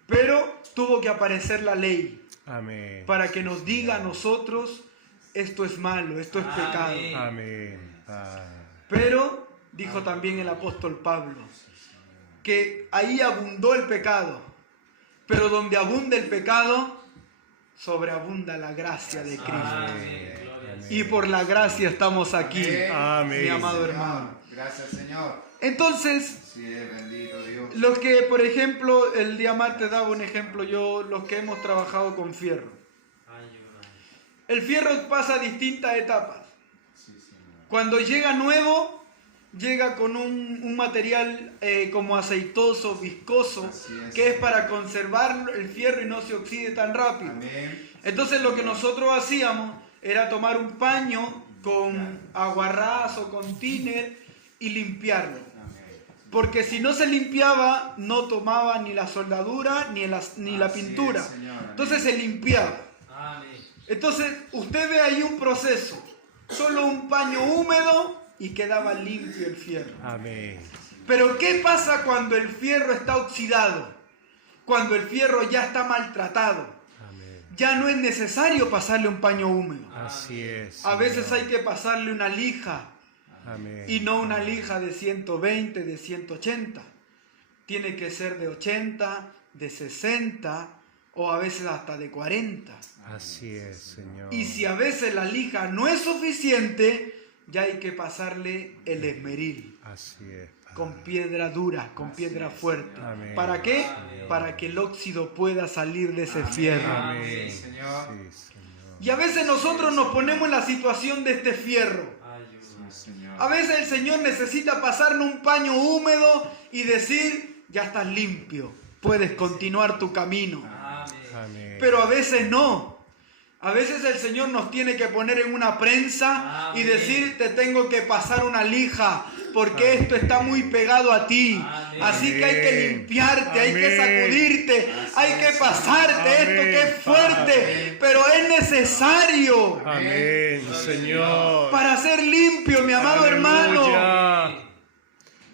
Pero tuvo que aparecer la ley Amén. para que nos diga a nosotros, esto es malo, esto es pecado. Amén. Amén. Pero, dijo también el apóstol Pablo, que ahí abundó el pecado, pero donde abunda el pecado, sobreabunda la gracia de Cristo. Amén. Gloria al Y por la gracia estamos aquí, Amén. mi amado Señor. hermano. Gracias, Señor. Entonces, Así es, bendito Dios. los que, por ejemplo, el día martes daba un ejemplo, los que hemos trabajado con fierro. Ayúdanos. El fierro pasa distintas etapas. Sí, Señor. Cuando llega nuevo, llega con un material como aceitoso, viscoso, Así es. que es para conservar el fierro y no se oxide tan rápido. Amén. Entonces lo que nosotros hacíamos era tomar un paño con aguarrás o con thinner y limpiarlo. Amén. Porque si no se limpiaba, no tomaba ni la soldadura ni la Así pintura. es, Señor. Entonces se limpiaba. Amén. Entonces usted ve ahí un proceso. Solo un paño húmedo y quedaba limpio el fierro. Amén. Pero ¿qué pasa cuando el fierro está oxidado? Cuando el fierro ya está maltratado. Amén. Ya no es necesario pasarle un paño húmedo. Así es. A veces Señor. hay que pasarle una lija. Amén. Y no una lija de 120, de 180. Tiene que ser de 80, de 60 o a veces hasta de 40. Así es, Señor. Y si a veces la lija no es suficiente, ya hay que pasarle el esmeril. Así es. Con piedra dura, con piedra fuerte. Amén. ¿Para qué? Amén. Para que el óxido pueda salir de ese fierro. Amén. Sí, Señor. Sí, Señor. Y a veces nosotros nos ponemos en la situación de este fierro. Ayúdanos. Sí, Señor. A veces el Señor necesita pasarle un paño húmedo y decir, ya estás limpio, puedes continuar tu camino. Amén. Amén. Pero a veces no. A veces el Señor nos tiene que poner en una prensa y Amén. decir, te tengo que pasar una lija, porque esto está muy pegado a ti. Amén. Así que hay que limpiarte, hay que Amén. sacudirte, hay que pasarte esto que es fuerte, pero es necesario Amén, Señor. para ser limpio, mi amado hermano. Aleluya.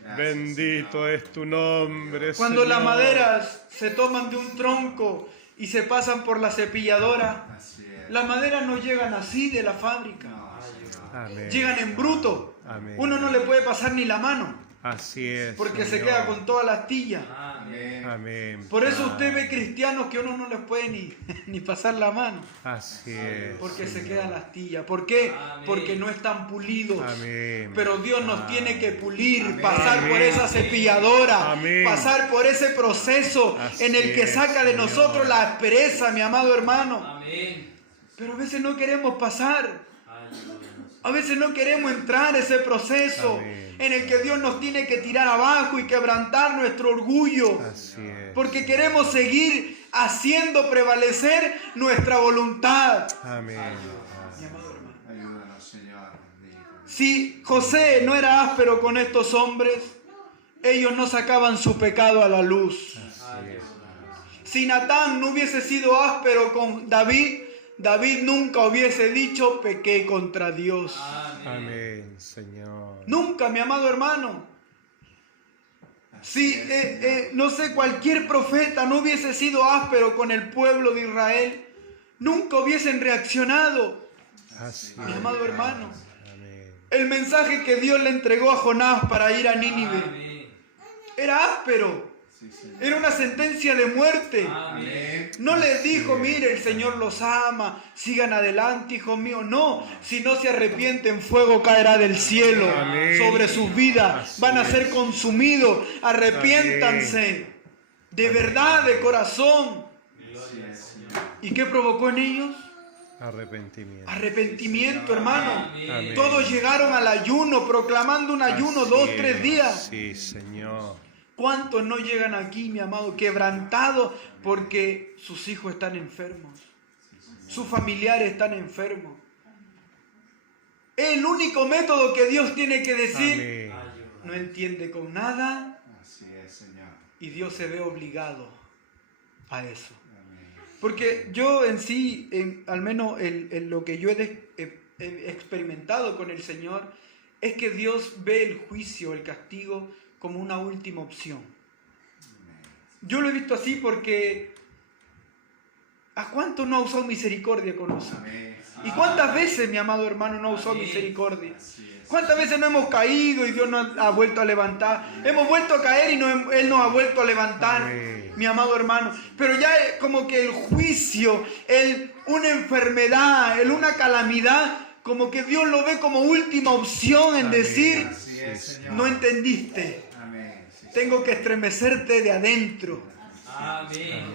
Gracias, Bendito es tu nombre, Cuando las Señor. maderas se toman de un tronco y se pasan por la cepilladora, Así es. las maderas no llegan así de la fábrica, No, Señor. Amén. llegan en bruto. Amén. Uno no le puede pasar ni la mano Así es. porque se Señor. queda con toda la astilla. Amén. Amén. Amén. Por eso usted ve cristianos que uno no les puede ni pasar la mano Así es. porque se Señor. queda la astilla. ¿Por qué? Amén. Porque no están pulidos. Amén. Pero Dios nos tiene que pulir, Amén. pasar por Amén. esa cepilladora, Amén. pasar por ese proceso Así en el que es, saca de Señor. nosotros la aspereza, mi amado hermano. Amén. Pero a veces no queremos pasar, Ayúdanos. a veces no queremos entrar ese proceso Amén. en el que Dios nos tiene que tirar abajo y quebrantar nuestro orgullo. Así es. Porque queremos seguir haciendo prevalecer nuestra voluntad. Amén. Mi amado hermano. Ayúdanos, Señor. Bendito. Si José no era áspero con estos hombres, ellos no sacaban su pecado a la luz. Ayúdanos. Si Natán no hubiese sido áspero con David, David nunca hubiese dicho pequé contra Dios. Amén. Amén, Señor. Nunca, mi amado hermano. Si, no sé, cualquier profeta no hubiese sido áspero con el pueblo de Israel, nunca hubiesen reaccionado. Así Mi es. amado hermano. Amén. El mensaje que Dios le entregó a Jonás para ir a Nínive Amén. era áspero. Sí, Señor. Era una sentencia de muerte. Amén. No les dijo, mire, el Señor los ama, sigan adelante, hijos míos. No, si no se arrepienten, fuego caerá del cielo Amén. sobre sus vidas. Así Van a es. ser consumidos. Arrepiéntanse. De verdad, de corazón. Gloria al Señor. ¿Y qué provocó en ellos? Arrepentimiento. Arrepentimiento, hermano. Amén. Todos llegaron al ayuno, proclamando un ayuno Así 2, 3 es. días. Sí, Señor. ¿Cuántos no llegan aquí, mi amado, quebrantados porque sus hijos están enfermos? Sus familiares están enfermos. El único método que Dios tiene que decir, Amén. no entiende con nada Así es, Señor. y Dios se ve obligado a eso. Amén. Porque yo en sí, al menos en lo que yo he experimentado con el Señor, es que Dios ve el juicio, el castigo, como una última opción. Yo lo he visto así porque ¿a cuánto no ha usado misericordia con nosotros? Amén. ¿Y cuántas veces, mi amado hermano, no ha usado Amén. misericordia? Así es. ¿Cuántas veces no hemos caído y Dios nos ha vuelto a levantar? Hemos vuelto a caer y Él nos ha vuelto a levantar, Amén. mi amado hermano. Pero ya como que el juicio, una enfermedad, una calamidad, como que Dios lo ve como última opción en Amén. decir, Así es, Señor. no entendiste, Amén. Sí, tengo que estremecerte de adentro. Amén.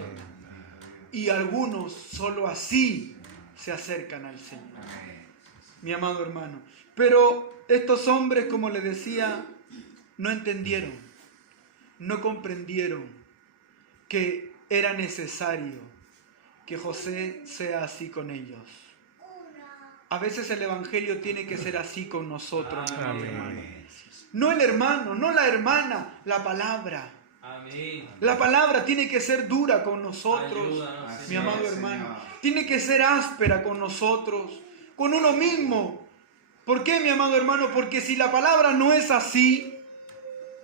Y algunos solo así se acercan al Señor, Amén. mi amado hermano. Pero estos hombres, como les decía, no entendieron, no comprendieron que era necesario que José sea así con ellos. A veces el Evangelio tiene que ser así con nosotros, mi amado hermano. Amén. No el hermano, no la hermana, la palabra. Amén. La palabra tiene que ser dura con nosotros, Ayúdanos, Así mi Señor. amado es, hermano. Señor. Tiene que ser áspera con nosotros, con uno mismo. ¿Por qué, mi amado hermano? Porque si la palabra no es así,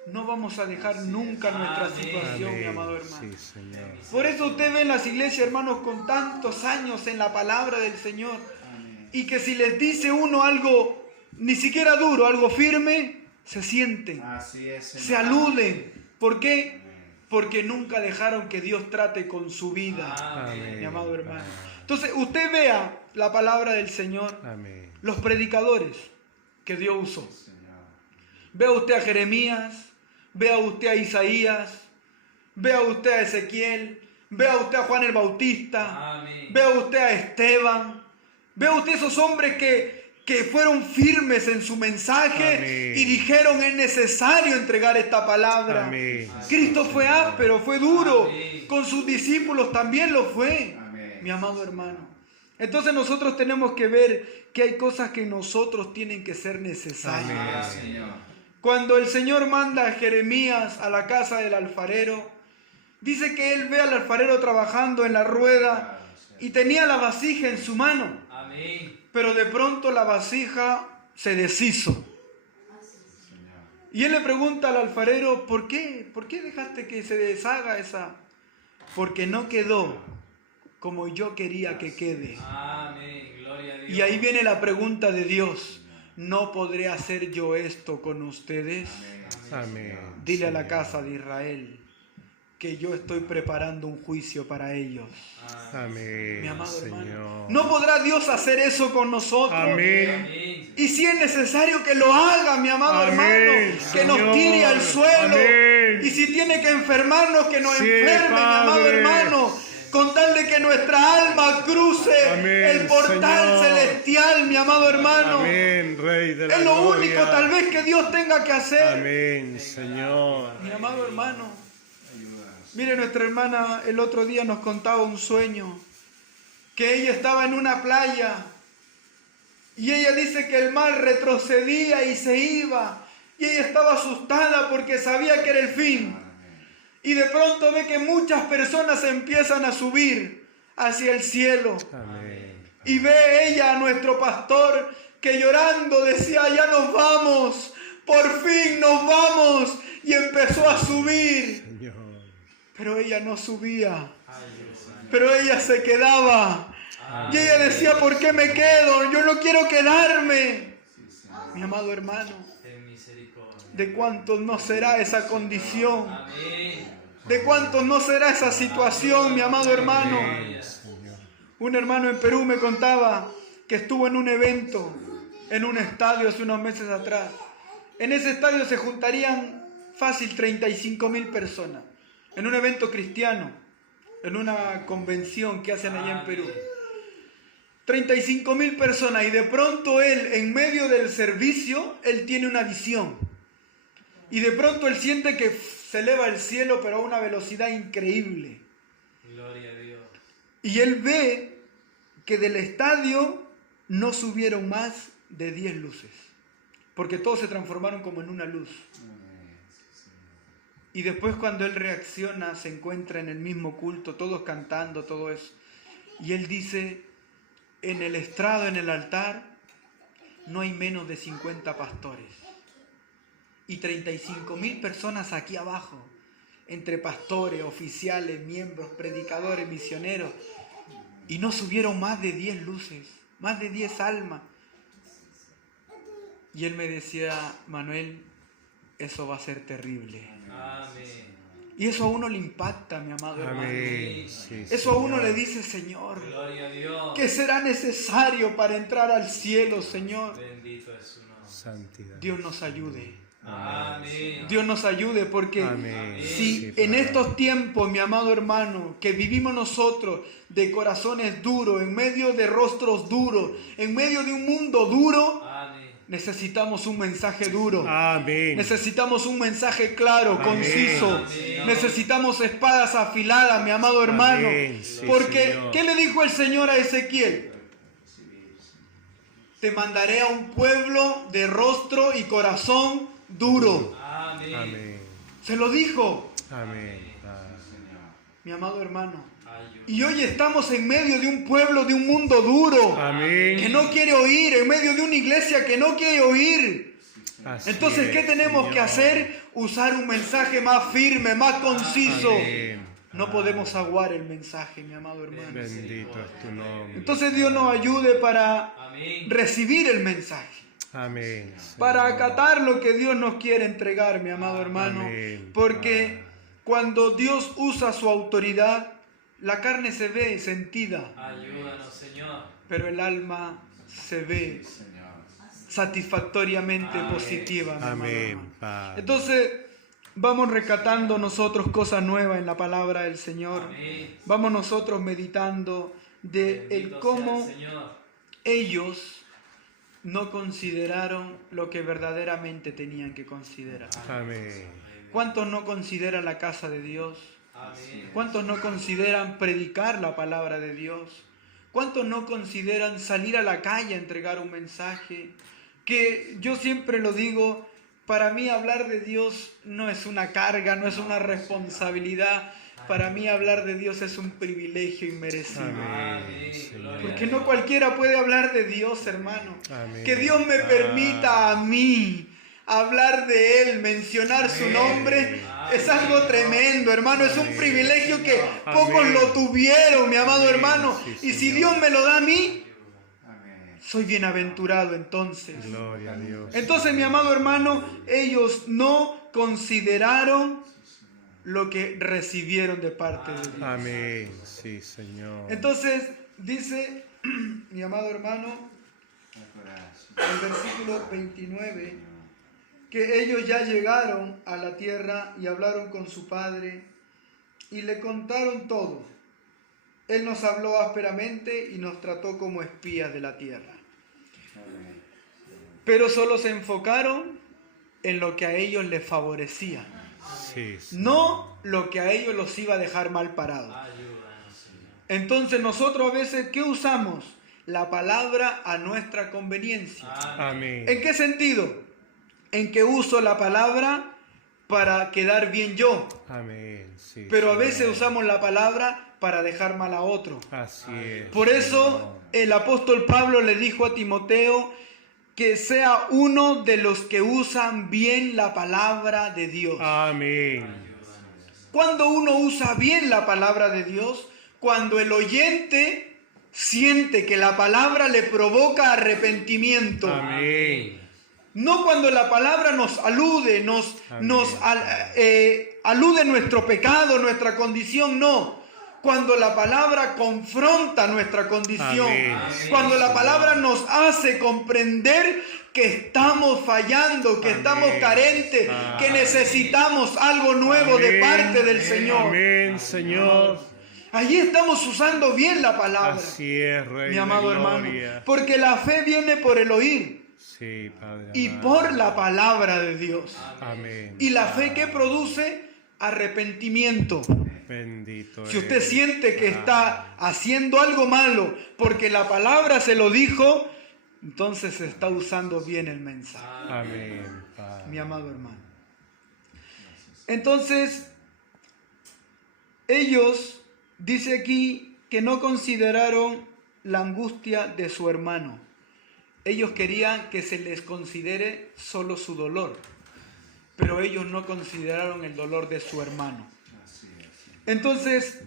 no vamos a dejar nunca nuestra Amén. situación, mi amado Amén. hermano. Sí, Señor. Por eso usted ve en las iglesias, hermanos, con tantos años en la palabra del Señor, Amén. y que si les dice uno algo, ni siquiera duro, algo firme, se sienten, Así es, Señor. se aluden. ¿Por qué? Porque nunca dejaron que Dios trate con su vida, Amén. mi amado hermano. Entonces, usted vea la palabra del Señor, Amén. los predicadores que Dios usó. Señor. Vea usted a Jeremías, vea usted a Isaías, vea usted a Ezequiel, vea usted a Juan el Bautista, Amén. vea usted a Esteban, vea usted esos hombres que fueron firmes en su mensaje Amén. y dijeron es necesario entregar esta palabra. Amén. Cristo fue áspero, fue duro, Amén. con sus discípulos también lo fue, Amén. mi amado hermano. Entonces nosotros tenemos que ver que hay cosas que nosotros tienen que ser necesarias. Amén. Ah, Señor. Cuando el Señor manda a Jeremías a la casa del alfarero, dice que él ve al alfarero trabajando en la rueda y tenía la vasija en su mano, Amén. pero de pronto la vasija se deshizo. Señor. Y él le pregunta al alfarero, ¿por qué? ¿Por qué dejaste que se deshaga esa? Porque no quedó como yo quería que quede. Amén. Gloria a Dios. Y ahí viene la pregunta de Dios, ¿no podré hacer yo esto con ustedes? Amén. Dile a la casa de Israel que yo estoy preparando un juicio para ellos. Amén. Mi amado hermano, Señor. ¿no podrá Dios hacer eso con nosotros? Amén. Amén. Y si es necesario que lo haga, mi amado Amén, hermano, que nos Señor. tire al suelo. Amén. Y si tiene que enfermarnos, que nos Sí, enferme, mi amado Padre. hermano. Con tal de que nuestra alma cruce Amén, el portal Señor. celestial, mi amado hermano. Amén, Rey de la Es lo gloria. único tal vez que Dios tenga que hacer. Amén, Señor. Mi amado hermano. Ayúdanos. Mire, nuestra hermana el otro día nos contaba un sueño, que ella estaba en una playa y ella dice que el mar retrocedía y se iba y ella estaba asustada porque sabía que era el fin. Y de pronto ve que muchas personas empiezan a subir hacia el cielo. Amén. Y ve ella a nuestro pastor que llorando decía, ya nos vamos, por fin nos vamos. Y empezó a subir. Señor. Pero ella no subía, Ayúdanos. pero ella se quedaba. Y ella decía, ¿por qué me quedo? Yo no quiero quedarme. Mi amado hermano, Ten misericordia. ¿de cuántos no será esa condición? Amén. ¿De cuántos no será esa situación, mi amado hermano? Amén, Señor. Un hermano en Perú me contaba que estuvo en un evento, en un estadio hace unos meses atrás. En ese estadio se juntarían fácil 35.000 personas, en un evento cristiano, en una convención que hacen allá en Perú. 35.000 personas, y de pronto él, en medio del servicio, él tiene una visión. Y de pronto él siente que se eleva al cielo, pero a una velocidad increíble. Gloria a Dios. Y él ve que del estadio no subieron más de 10 luces, porque todos se transformaron como en una luz. Y después, cuando él reacciona, se encuentra en el mismo culto, todos cantando, todo eso. Y él dice, en el estrado, en el altar, no hay menos de 50 pastores. Y 35.000 personas aquí abajo, entre pastores, oficiales, miembros, predicadores, misioneros. Y no subieron más de 10 luces, más de 10 almas. Y él me decía, Manuel, eso va a ser terrible. Amén. Y eso a uno le impacta, mi amado hermano. Amén. Sí, Eso a uno Señor. le dice, Señor, Gloria a Dios. ¿qué será necesario para entrar al cielo, Señor? Bendito es su nombre. Santidad. Dios nos ayude. Amén. Dios nos ayude, porque Amén. si Sí, en Padre. estos tiempos, mi amado hermano, que vivimos nosotros de corazones duros, en medio de rostros duros, en medio de un mundo duro, Amén. necesitamos un mensaje duro. Amén. Necesitamos un mensaje claro, Amén. conciso. Amén. Necesitamos espadas afiladas, mi amado hermano. Amén. Sí, Porque, Señor. ¿qué le dijo el Señor a Ezequiel? Te mandaré a un pueblo de rostro y corazón duro. Amén. Amén. Se lo dijo, Amén. Padre. mi amado hermano. Ayuda. Y hoy estamos en medio de un pueblo, de un mundo duro, Amén. que no quiere oír, en medio de una iglesia que no quiere oír. Así Entonces, ¿qué es, tenemos que Señor. hacer? Usar un mensaje más firme, más conciso. Amén. No podemos aguar el mensaje, mi amado hermano. Bendito es tu nombre. Entonces Dios nos ayude para Amén. recibir el mensaje, Amén. Señor. para acatar lo que Dios nos quiere entregar, mi amado hermano. Amén. Porque cuando Dios usa su autoridad, la carne se ve sentida, Ayúdanos, Señor. pero el alma se ve satisfactoriamente Amén. positiva, mi amado Amén, hermano. Padre. Entonces, vamos rescatando nosotros cosas nuevas en la palabra del Señor. Amén. Vamos nosotros meditando de el Bendito sea cómo el Señor. ellos no consideraron lo que verdaderamente tenían que considerar. Amén. ¿Cuántos no consideran la casa de Dios? Amén. ¿Cuántos no consideran predicar la palabra de Dios? ¿Cuántos no consideran salir a la calle a entregar un mensaje? Que yo siempre lo digo, para mí hablar de Dios no es una carga, no es una responsabilidad. Para mí hablar de Dios es un privilegio inmerecido. Amén, Señor. Porque no cualquiera puede hablar de Dios, hermano. Amén. Que Dios me permita a mí hablar de Él, mencionar su nombre, es algo tremendo, hermano. Es un privilegio que pocos Amén. lo tuvieron, mi amado Amén, hermano. sí, Y si Señor. Dios me lo da a mí, soy bienaventurado entonces. Gloria a Dios. Entonces, mi amado hermano, ellos no consideraron lo que recibieron de parte de Dios. Amén. Sí, Señor. Entonces, dice mi amado hermano, el versículo 29, que ellos ya llegaron a la tierra y hablaron con su padre y le contaron todo. Él nos habló ásperamente y nos trató como espías de la tierra. Pero solo se enfocaron en lo que a ellos les favorecía, Sí, sí. no lo que a ellos los iba a dejar mal parados. Ayúdanos, Señor. Entonces nosotros a veces, ¿qué usamos? La palabra a nuestra conveniencia. Amén. ¿En qué sentido? En que uso la palabra para quedar bien yo, Amén. Sí, pero a Señor. veces usamos la palabra para dejar mal a otro. Así es. Por eso el apóstol Pablo le dijo a Timoteo que sea uno de los que usan bien la palabra de Dios. Amén. Cuando uno usa bien la palabra de Dios, cuando el oyente siente que la palabra le provoca arrepentimiento, Amén. No cuando la palabra nos alude, alude nuestro pecado, nuestra condición, no. Cuando la palabra confronta nuestra condición, Amén. cuando la palabra nos hace comprender que estamos fallando, que estamos carentes, que necesitamos algo nuevo de parte del Señor. Amén, Señor. Allí estamos usando bien la palabra, Así es, Rey mi de amado hermano, gloria. porque la fe viene por el oír Sí, Padre y amado. por la palabra de Dios. Amén. Y la fe que produce arrepentimiento. Bendito Si usted eres. siente que está haciendo algo malo porque la palabra se lo dijo, entonces se está usando bien el mensaje, Amén, Padre. mi amado hermano. Entonces, ellos, dice aquí, que no consideraron la angustia de su hermano. Ellos querían que se les considere solo su dolor, pero ellos no consideraron el dolor de su hermano. Entonces,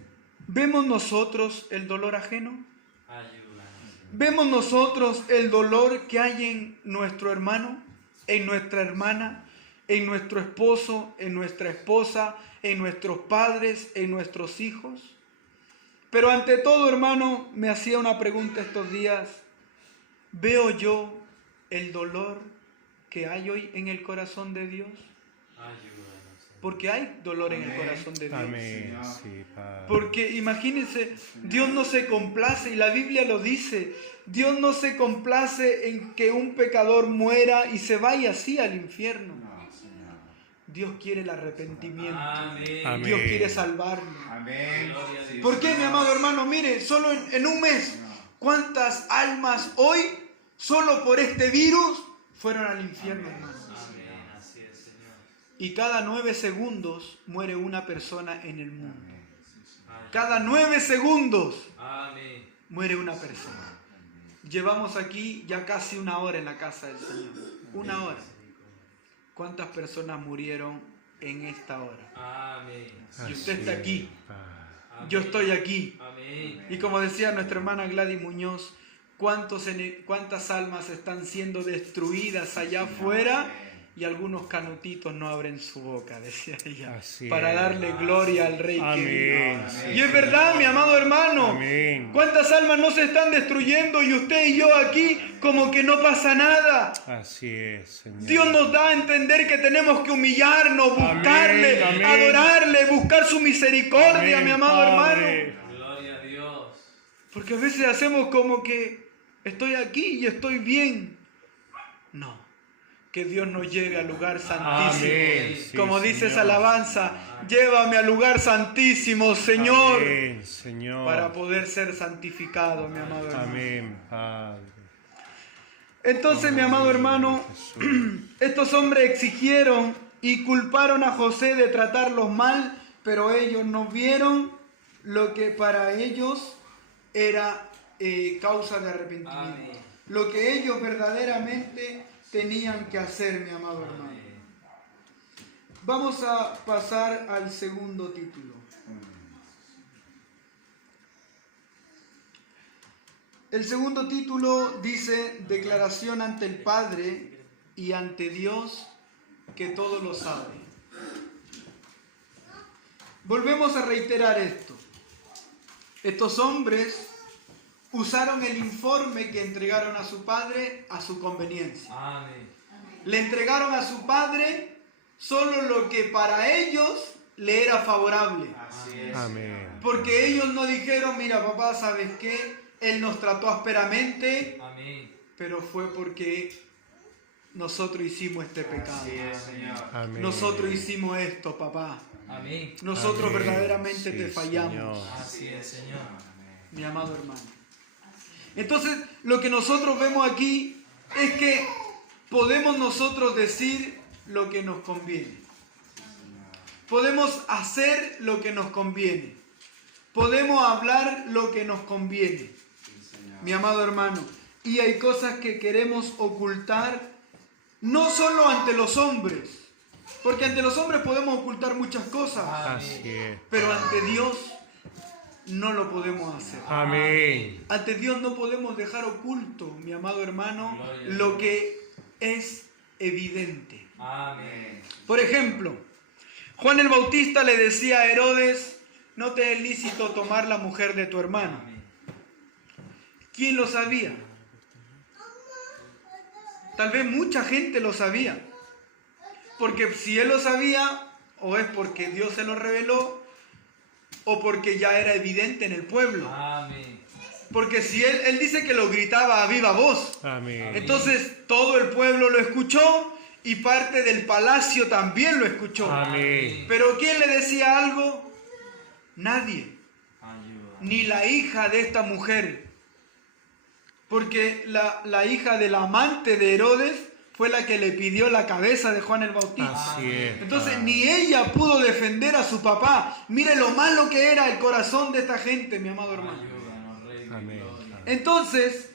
¿vemos nosotros el dolor ajeno? ¿Vemos nosotros el dolor que hay en nuestro hermano, en nuestra hermana, en nuestro esposo, en nuestra esposa, en nuestros padres, en nuestros hijos? Pero ante todo, hermano, me hacía una pregunta estos días. ¿Veo yo el dolor que hay hoy en el corazón de Dios? Porque hay dolor en el corazón de Dios. Amén, sí, Padre. Porque imagínense, Dios no se complace, y la Biblia lo dice, Dios no se complace en que un pecador muera y se vaya así al infierno. Dios quiere el arrepentimiento. Amén. Dios quiere salvarlo. Amén. Gloria a Dios. ¿Por qué, mi amado hermano? Mire, solo en un mes, ¿cuántas almas hoy, solo por este virus, fueron al infierno, hermano? Amén. Así es, Señor. Y cada 9 segundos muere una persona en el mundo. Cada 9 segundos Amén. muere una persona. Llevamos aquí ya casi 1 hora en la casa del Señor. 1 hora. ¿Cuántas personas murieron en esta hora? Amén. Y usted está aquí. Padre. Yo estoy aquí. Amén. Y como decía nuestra hermana Gladys Muñoz, ¿cuántas almas están siendo destruidas allá afuera? Y algunos canutitos no abren su boca, decía ella, Así para es. darle gloria al Rey que vive. Amén. sí, Y es verdad, mi amado hermano. Amén. ¿Cuántas almas no se están destruyendo y usted y yo aquí como que no pasa nada? Así es, Señor. Dios nos da a entender que tenemos que humillarnos, buscarle, Amén, amén. adorarle, buscar su misericordia, Amén, mi amado Padre. hermano. Gloria a Dios. Porque a veces hacemos como que estoy aquí y estoy bien. No, que Dios nos lleve al lugar santísimo. Amén, sí, Como dice esa Señor. alabanza, llévame al lugar santísimo, Señor, Amén, Señor. para poder ser santificado, mi amado hermano. Amén, Padre. Entonces, mi amado hermano, Jesús. estos hombres exigieron y culparon a José de tratarlos mal, pero ellos no vieron lo que para ellos era causa de arrepentimiento. Amén. Lo que ellos verdaderamente tenían que hacer, mi amado hermano. Vamos a pasar al segundo título. El segundo título dice declaración ante el Padre y ante Dios que todo lo sabe. Volvemos a reiterar esto. Estos hombres usaron el informe que entregaron a su padre a su conveniencia. Amén. Le entregaron a su padre solo lo que para ellos le era favorable. Así es. Amén. Porque ellos no dijeron, mira papá, ¿sabes qué? Él nos trató ásperamente, Amén. pero fue porque nosotros hicimos este pecado. Así es, Señor. Amén. Nosotros hicimos esto, papá. Amén. Nosotros Amén. verdaderamente Sí, te fallamos, Señor. Así es, Señor. mi amado hermano. Entonces, lo que nosotros vemos aquí es que podemos nosotros decir lo que nos conviene. Podemos hacer lo que nos conviene. Podemos hablar lo que nos conviene, mi amado hermano. Y hay cosas que queremos ocultar, no solo ante los hombres, porque ante los hombres podemos ocultar muchas cosas, Así es. pero ante Dios no lo podemos hacer. Amén. Ante Dios no podemos dejar oculto, mi amado hermano, lo que es evidente. Amén. Por ejemplo, Juan el Bautista le decía a Herodes, no te es lícito tomar la mujer de tu hermano. Amén. ¿Quién lo sabía? Tal vez mucha gente lo sabía. Porque si él lo sabía, o es porque Dios se lo reveló, o porque ya era evidente en el pueblo. Amén. Porque si él dice que lo gritaba a viva voz. Amén. Entonces todo el pueblo lo escuchó y parte del palacio también lo escuchó. Amén. Pero ¿quién le decía algo? Nadie. Ayuda. Ni la hija de esta mujer. Porque la hija del amante de Herodes fue la que le pidió la cabeza de Juan el Bautista. Así es. Entonces ni ella pudo defender a su papá. Mire lo malo que era el corazón de esta gente, mi amado hermano. Ayúdanos, Rey de Amén. gloria. Entonces,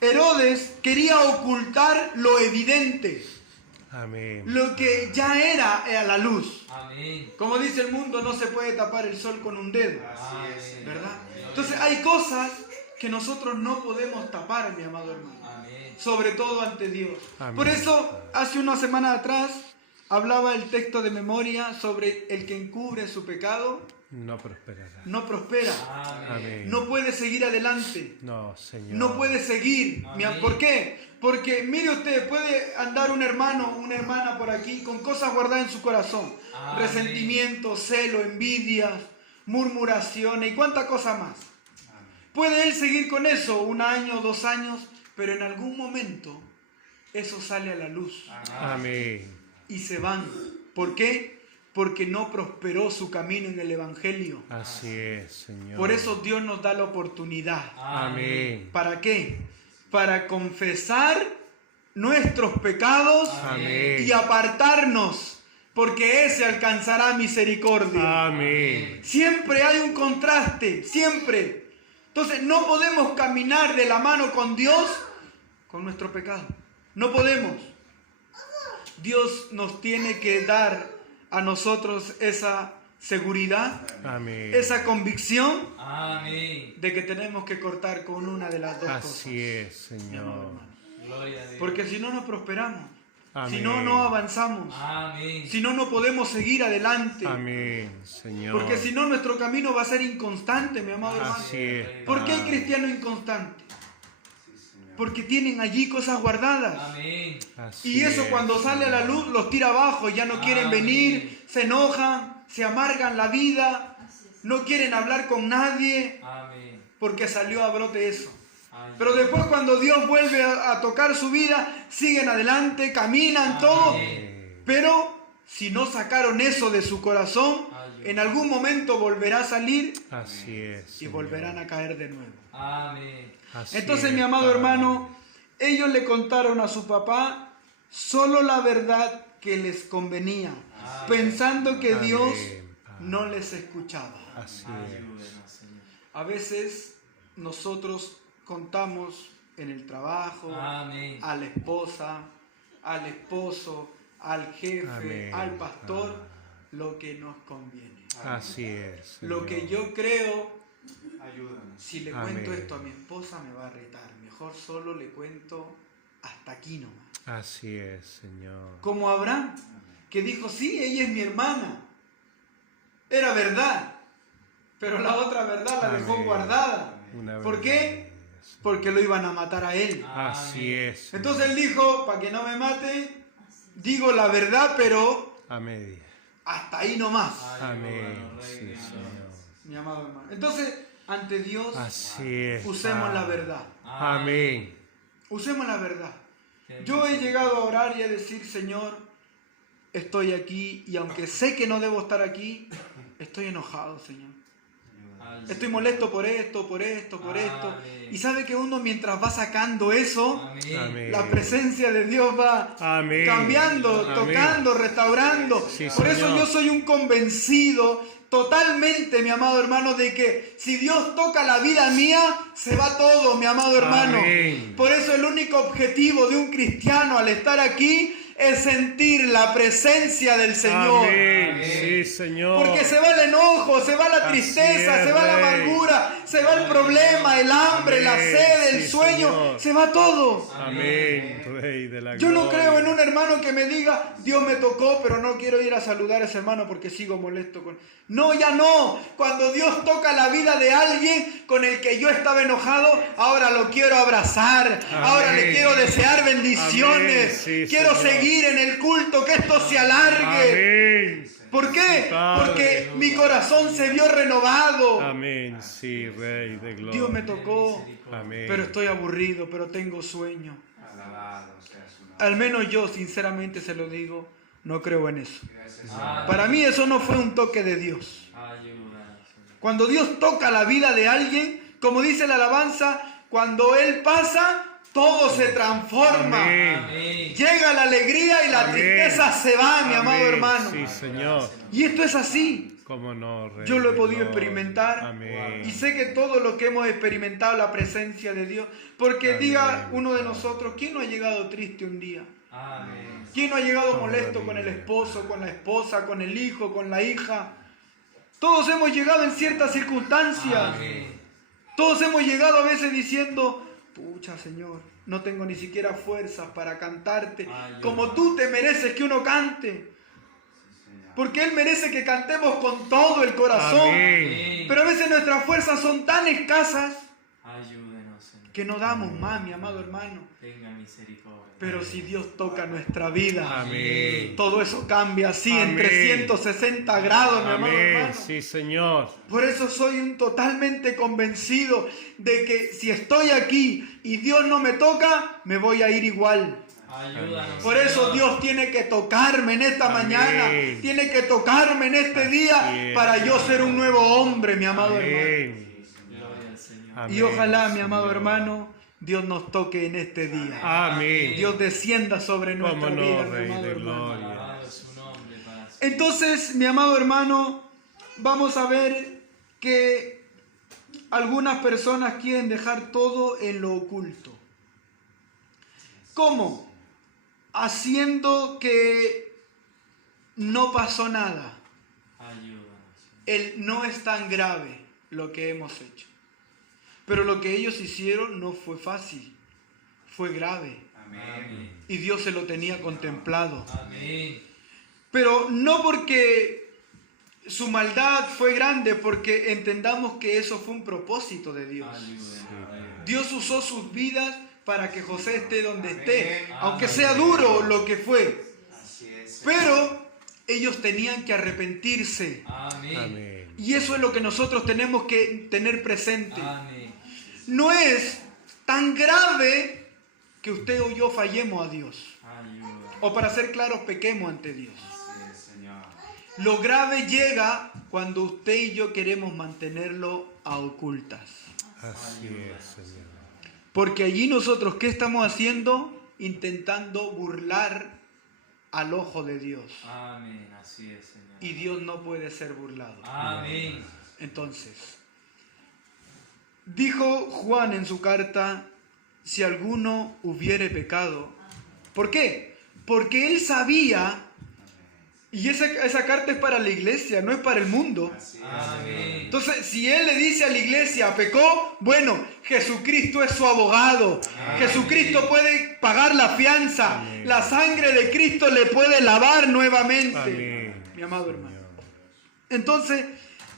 Herodes quería ocultar lo evidente, Amén. lo que ya era a la luz. Amén. Como dice el mundo, no se puede tapar el sol con un dedo, Amén. ¿verdad? Entonces hay cosas que nosotros no podemos tapar, mi amado hermano. Amén. Sobre todo ante Dios. Amén. Por eso, hace una semana atrás, hablaba el texto de memoria sobre el que encubre su pecado, No prosperará. no prospera, Amén. no puede seguir adelante, No, Señor. no puede seguir. Amén. ¿Por qué? Porque mire usted, puede andar un hermano, una hermana por aquí con cosas guardadas en su corazón. Amén. Resentimiento, celo, envidias, murmuraciones y cuánta cosa más. Puede él seguir con eso 1 año, 2 años, pero en algún momento eso sale a la luz Amén. y se van. ¿Por qué? Porque no prosperó su camino en el Evangelio. Así es, Señor. Por eso Dios nos da la oportunidad. Amén. ¿Para qué? Para confesar nuestros pecados Amén. y apartarnos, porque ese alcanzará misericordia. Amén. Siempre hay un contraste, siempre. Entonces no podemos caminar de la mano con Dios con nuestro pecado. No podemos. Dios nos tiene que dar a nosotros esa seguridad, Amén. esa convicción Amén. de que tenemos que cortar con una de las dos cosas. Así es, mi amado Señor. hermano. Gloria a Dios. Porque si no, no prosperamos. Amén. Si no, no avanzamos. Amén. Si no, no podemos seguir adelante. Amén, Señor. Porque si no, nuestro camino va a ser inconstante, mi amado hermano. Así es. ¿Por qué hay cristianos inconstantes? Porque tienen allí cosas guardadas. Amén. Así Y eso es, cuando sale a la luz los tira abajo, ya no quieren Amén. venir, se enojan, se amargan la vida, no quieren hablar con nadie, Amén. porque salió a brote eso. Ayuda. Pero después cuando Dios vuelve a tocar su vida, siguen adelante, caminan, todo. Amén. Pero si no sacaron eso de su corazón, en algún momento volverá a salir Así es. y Señor. volverán a caer de nuevo. Amén. Así Entonces, es, mi amado Padre. hermano, ellos le contaron a su papá solo la verdad que les convenía, pensando que Amén, Dios Padre. no les escuchaba. Así es. Ayúdenos, Señor. A veces nosotros contamos en el trabajo, Amén. a la esposa, al esposo, al jefe, Amén. al pastor, lo que nos conviene. Así es. Lo que Señor. yo creo, Ayúdanos. si le Amén. cuento esto a mi esposa me va a retar. Mejor solo le cuento hasta aquí nomás. Así es, Señor. Como Abraham, que dijo, sí, ella es mi hermana. Era verdad, pero la otra verdad la dejó Amén. guardada. Una ¿Por verdad. qué? Porque lo iban a matar a él. Así es. Entonces él dijo, para que no me mate, digo la verdad, pero A media. hasta ahí nomás, Amén. Ayúdanos, Rey Sí, de Señor. gloria. mi amado hermano. Entonces, ante Dios, Así es. usemos la Padre. verdad. Amén. Usemos la verdad. Yo he llegado a orar y a decir, Señor, estoy aquí y aunque sé que no debo estar aquí, estoy enojado, Señor. Estoy molesto por esto, por esto, por esto. Amén. Y sabe que uno mientras va sacando eso, Amén. Amén. la presencia de Dios va Amén. cambiando, Amén. tocando, restaurando. Sí, Por eso Señor. yo soy un convencido totalmente, mi amado hermano, de que si Dios toca la vida mía, se va todo, mi amado hermano. Amén. Por eso el único objetivo de un cristiano al estar aquí es sentir la presencia del Señor. Amén. Sí, Señor. Porque se va el enojo, se va la Así tristeza, es, se va la Rey. amargura, se va el problema, el hambre, la Amén. sed, el Sí, sueño, Señor. se va todo. Amén, Rey de la Yo no gloria. creo en un hermano que me diga, Dios me tocó, pero no quiero ir a saludar a ese hermano porque sigo molesto con... No, ya no. Cuando Dios toca la vida de alguien con el que yo estaba enojado, ahora lo quiero abrazar. Amén. Ahora le quiero desear bendiciones. Amén. Sí, quiero Señor. seguir en el culto, que esto se alargue. Amén. ¿Por qué? Sí, Padre. Porque mi corazón se vio renovado. Amén, sí, Rey de gloria. Dios me tocó, Amén. pero estoy aburrido, pero tengo sueño. Alabado sea su nombre. Al menos yo, sinceramente se lo digo, no creo en eso. Gracias, Amén. Para mí eso no fue un toque de Dios. Ayúdanos, Señor. Cuando Dios toca la vida de alguien, como dice la alabanza, cuando Él pasa, todo se transforma. Amén. Amén. Llega la alegría y la Amén. tristeza se va, mi amado Amén. hermano. Sí, Señor. Y esto es así. Cómo no, Rey. Yo lo he de podido gloria. experimentar. Amén. Y sé que todos los que hemos experimentado la presencia de Dios, porque Amén. diga uno de nosotros, ¿quién no ha llegado triste un día? Amén. ¿Quién no ha llegado molesto con el esposo, con la esposa, con el hijo, con la hija? Todos hemos llegado en ciertas circunstancias. Amén. Todos hemos llegado a veces diciendo, pucha Señor, no tengo ni siquiera fuerzas para cantarte Ayúdame. como tú te mereces que uno cante. Porque Él merece que cantemos con todo el corazón. Amén. Pero a veces nuestras fuerzas son tan escasas Ayúdenos, Señor. que no damos más, mi amado hermano. Tenga misericordia. Pero si Dios toca nuestra vida, Amén. todo eso cambia así en Amén. 360 grados, mi amado Amén. hermano. Sí, Señor. Por eso soy totalmente convencido de que si estoy aquí y Dios no me toca, me voy a ir igual. Ayúdanos, Por eso Señor. Dios tiene que tocarme en esta Amén. mañana, tiene que tocarme en este día es. para yo ser un nuevo hombre, mi amado hermano. Amén. Gloria al Señor. Amén, Y ojalá, mi amado Señor. hermano, Dios nos toque en este día. Amén. Dios descienda sobre nuestra Cómo vida, no, mi Rey amado de hermano. gloria. Alabado su nombre para siempre. Entonces, mi amado hermano, vamos a ver que algunas personas quieren dejar todo en lo oculto. ¿Cómo? Haciendo que no pasó nada. Ayúdanos. No es tan grave lo que hemos hecho. Pero lo que ellos hicieron no fue fácil, fue grave. Amén. Y Dios se lo tenía contemplado. Amén. Pero no porque su maldad fue grande, porque entendamos que eso fue un propósito de Dios. Ayúdenos. Dios usó sus vidas para que José esté donde esté, Amén. aunque sea duro lo que fue. Así es. Pero ellos tenían que arrepentirse. Amén. Amén. Y eso es lo que nosotros tenemos que tener presente. Amén. No es tan grave que usted o yo fallemos a Dios. Ayúdanos. O para ser claros, pequemos ante Dios. Así es, Señor. Lo grave llega cuando usted y yo queremos mantenerlo a ocultas. Así es, Señor. Porque allí nosotros, ¿qué estamos haciendo? Intentando burlar al ojo de Dios. Amén. Así es, Señor. Y Dios no puede ser burlado. Amén. Entonces, dijo Juan en su carta, si alguno hubiere pecado. ¿Por qué? Porque él sabía, y esa carta es para la iglesia, no es para el mundo. Así es. Amén. Entonces, si él le dice a la iglesia, pecó, bueno, Jesucristo es su abogado. Jesucristo puede pagar la fianza. Amén. La sangre de Cristo le puede lavar nuevamente. Amén. Mi amado hermano. Entonces,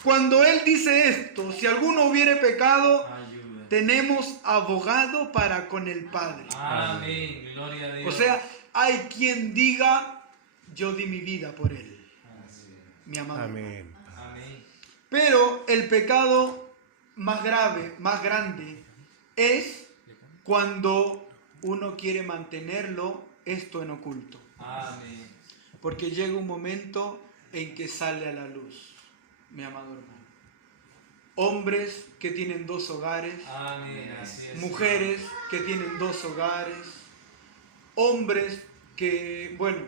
cuando él dice esto, si alguno hubiere pecado, Ayúdanos. tenemos abogado para con el Padre. Amén. Gloria a Dios. O sea, hay quien diga, yo di mi vida por él. Mi amado. Amén. Amén. Pero el pecado más grave, más grande, es cuando uno quiere mantenerlo esto en oculto. Amén. Porque llega un momento en que sale a la luz, mi amado hermano. Hombres que tienen 2 hogares, Amén. Así es. mujeres que tienen 2 hogares, hombres que, bueno,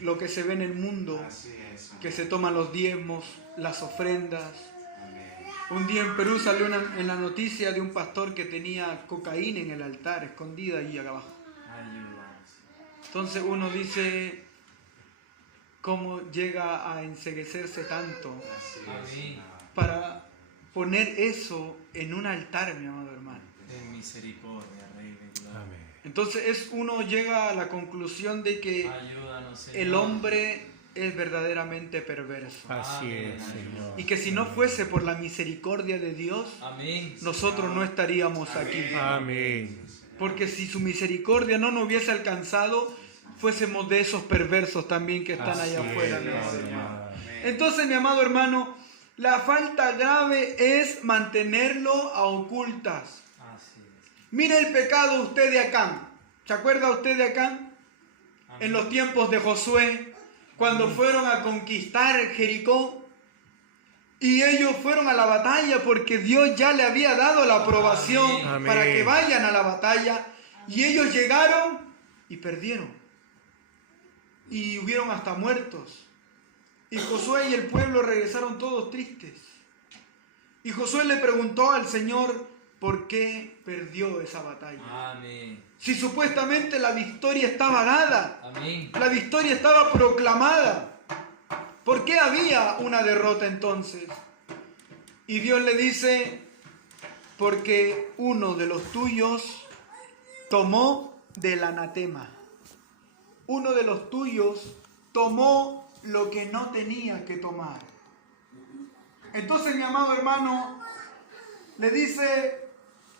lo que se ve en el mundo, Así es, Señor. que se toman los diezmos, las ofrendas. Amén. Un día en Perú salió en la noticia de un pastor que tenía cocaína en el altar, escondida ahí abajo. Ayúdanos. Entonces uno dice, ¿cómo llega a enceguecerse tanto Así es, Amén. Señor. para poner eso en un altar, mi amado hermano. Ten misericordia, Rey de gloria. Amén. Entonces uno llega a la conclusión de que Ayúdanos, Señor. el hombre es verdaderamente perverso. Así es, Señor. Y que si no fuese por la misericordia de Dios, Amén. nosotros no estaríamos aquí. Amén. Porque si su misericordia no nos hubiese alcanzado, fuésemos de esos perversos también que están allá afuera, mi amado hermano. Entonces, mi amado hermano, la falta grave es mantenerlo a ocultas. Así es. Mire el pecado usted de Acán. ¿Se acuerda usted de Acán? En los tiempos de Josué, cuando fueron a conquistar Jericó. Y ellos fueron a la batalla porque Dios ya le había dado la aprobación Amén. para que vayan a la batalla. Y ellos llegaron y perdieron. Y hubieron hasta muertos. Y Josué y el pueblo regresaron todos tristes. Y Josué le preguntó al Señor por qué perdió esa batalla. Amén. Si supuestamente la victoria estaba dada, Amén. la victoria estaba proclamada, ¿por qué había una derrota entonces? Y Dios le dice, porque uno de los tuyos tomó del anatema. Uno de los tuyos tomó lo que no tenía que tomar. Entonces, mi amado hermano, le dice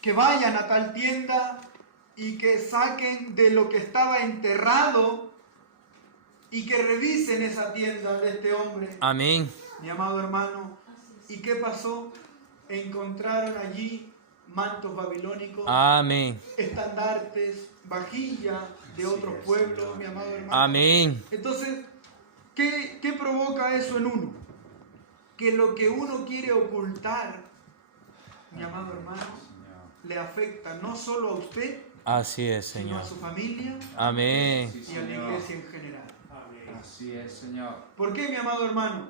que vayan a tal tienda y que saquen de lo que estaba enterrado y que revisen esa tienda de este hombre. Amén. Mi amado hermano, ¿y qué pasó? Encontraron allí mantos babilónicos, Amén. estandartes, vajilla de otros pueblos, mi amado hermano. Amén. Entonces, ¿qué provoca eso en uno? Que lo que uno quiere ocultar, mi amado hermano, le afecta no solo a usted, Así es, sino Señor. a su familia Amén. y a la iglesia en general. Así es, Señor. ¿Por qué, mi amado hermano?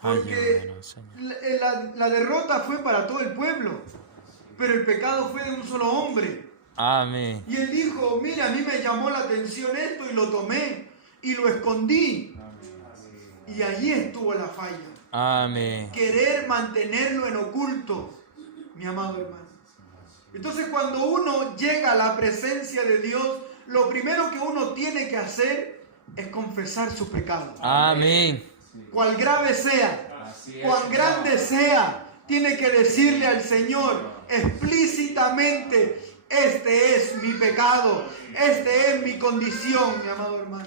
Porque Ayúdanos, Señor. la derrota fue para todo el pueblo, pero el pecado fue de un solo hombre. Amén. Y él dijo, mira, a mí me llamó la atención esto y lo tomé y lo escondí. Y allí estuvo la falla. Amén. Querer mantenerlo en oculto, mi amado hermano. Entonces cuando uno llega a la presencia de Dios, lo primero que uno tiene que hacer es confesar su pecado. Amén. Cual grave sea, cuán grande sea, tiene que decirle al Señor explícitamente, este es mi pecado, este es mi condición, mi amado hermano.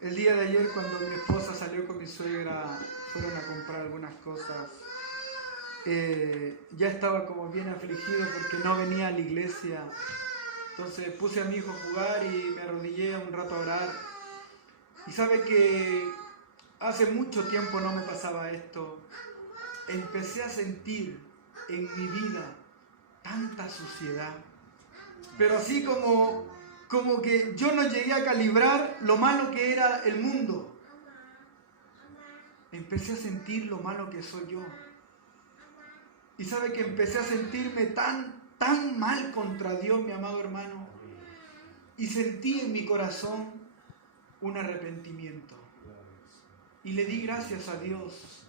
El día de ayer cuando mi esposa salió con mi suegra, fueron a comprar algunas cosas, ya estaba como bien afligido porque no venía a la iglesia. Entonces puse a mi hijo a jugar y me arrodillé un rato a orar. Y sabe que hace mucho tiempo no me pasaba esto. Empecé a sentir en mi vida tanta suciedad. Pero así como que yo no llegué a calibrar lo malo que era el mundo. Empecé a sentir lo malo que soy yo. Y sabe que empecé a sentirme tan mal contra Dios, mi amado hermano. Y sentí en mi corazón un arrepentimiento. Y le di gracias a Dios.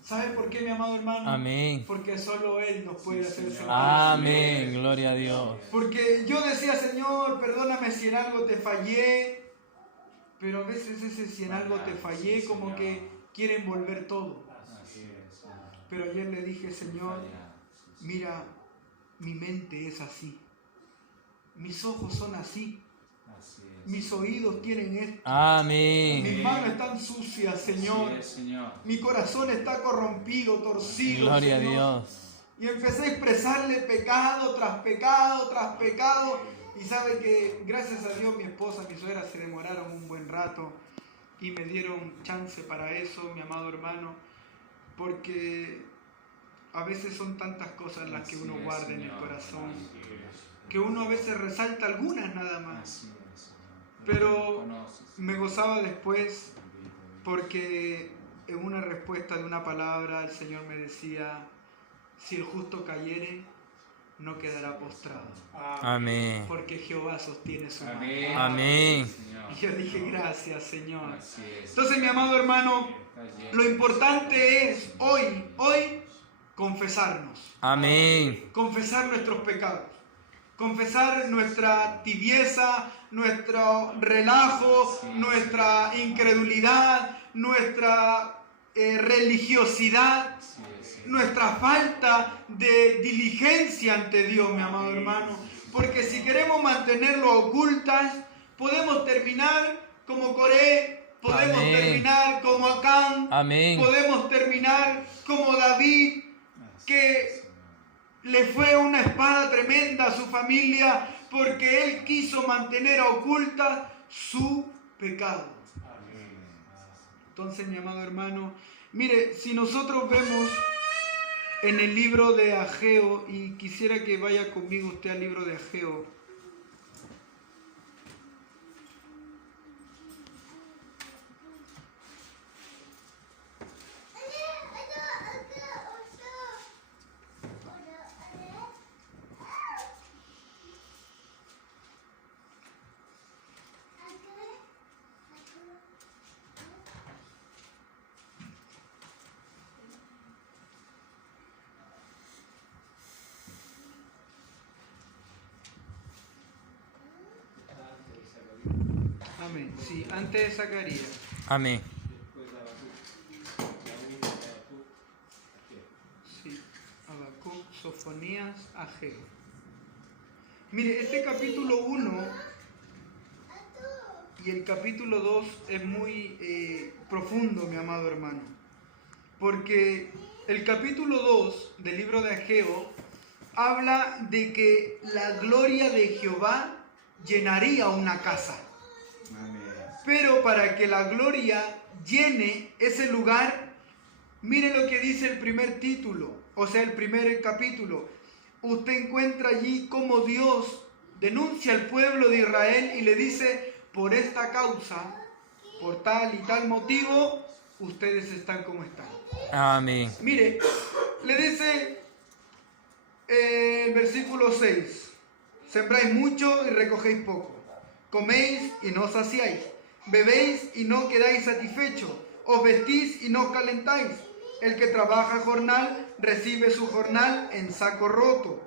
¿Sabe por qué, mi amado hermano? Amén. Porque solo Él nos puede hacer sentir. Amén. Gloria a Dios. Porque yo decía, Señor, perdóname si en algo te fallé. Pero a veces ese si en algo te fallé, como que quieren volver todo. Pero ayer le dije, Señor, mira, mi mente es así. Mis ojos son así. Mis oídos tienen esto. Amén. Mis manos están sucias, Señor. Mi corazón está corrompido, torcido, Gloria a Señor. Dios. Y empecé a expresarle pecado tras pecado tras pecado. Y sabe que gracias a Dios mi esposa, mi suegra se demoraron un buen rato y me dieron chance para eso, mi amado hermano. Porque a veces son tantas cosas las que uno guarda en el corazón, que uno a veces resalta algunas nada más. Pero me gozaba después porque en una respuesta de una palabra el Señor me decía, si el justo cayere, no quedará postrado, Amén. porque Jehová sostiene su mano. Amén. Y yo dije, gracias, Señor. Entonces, mi amado hermano, Lo importante es hoy, confesarnos. Amén. Confesar nuestros pecados. Confesar nuestra tibieza, nuestro relajo, nuestra incredulidad, nuestra religiosidad, nuestra falta de diligencia ante Dios, mi amado hermano. Porque si queremos mantenerlo a ocultas, podemos terminar como Coré, podemos Amén. terminar como Acán, Amén. podemos terminar como David, que le fue una espada tremenda a su familia porque él quiso mantener a ocultas su pecado. Entonces, mi amado hermano, mire, si nosotros vemos en el libro de Ageo, y quisiera que vaya conmigo usted al libro de Ageo. Amén. Sí, antes de Zacarías. Amén. Sí, Habacuc, Sofonías, Ageo. Mire, este capítulo 1 y el capítulo 2 es muy profundo, mi amado hermano. Porque el capítulo 2 del libro de Ageo habla de que la gloria de Jehová llenaría una casa. Pero para que la gloria llene ese lugar, mire lo que dice el primer título, o sea, el primer capítulo. Usted encuentra allí cómo Dios denuncia al pueblo de Israel y le dice, por esta causa, por tal y tal motivo, ustedes están como están. Amén. Mire, le dice el versículo 6, sembráis mucho y recogéis poco, coméis y no saciáis, bebéis y no quedáis satisfechos, os vestís y no os calentáis. El que trabaja jornal recibe su jornal en saco roto.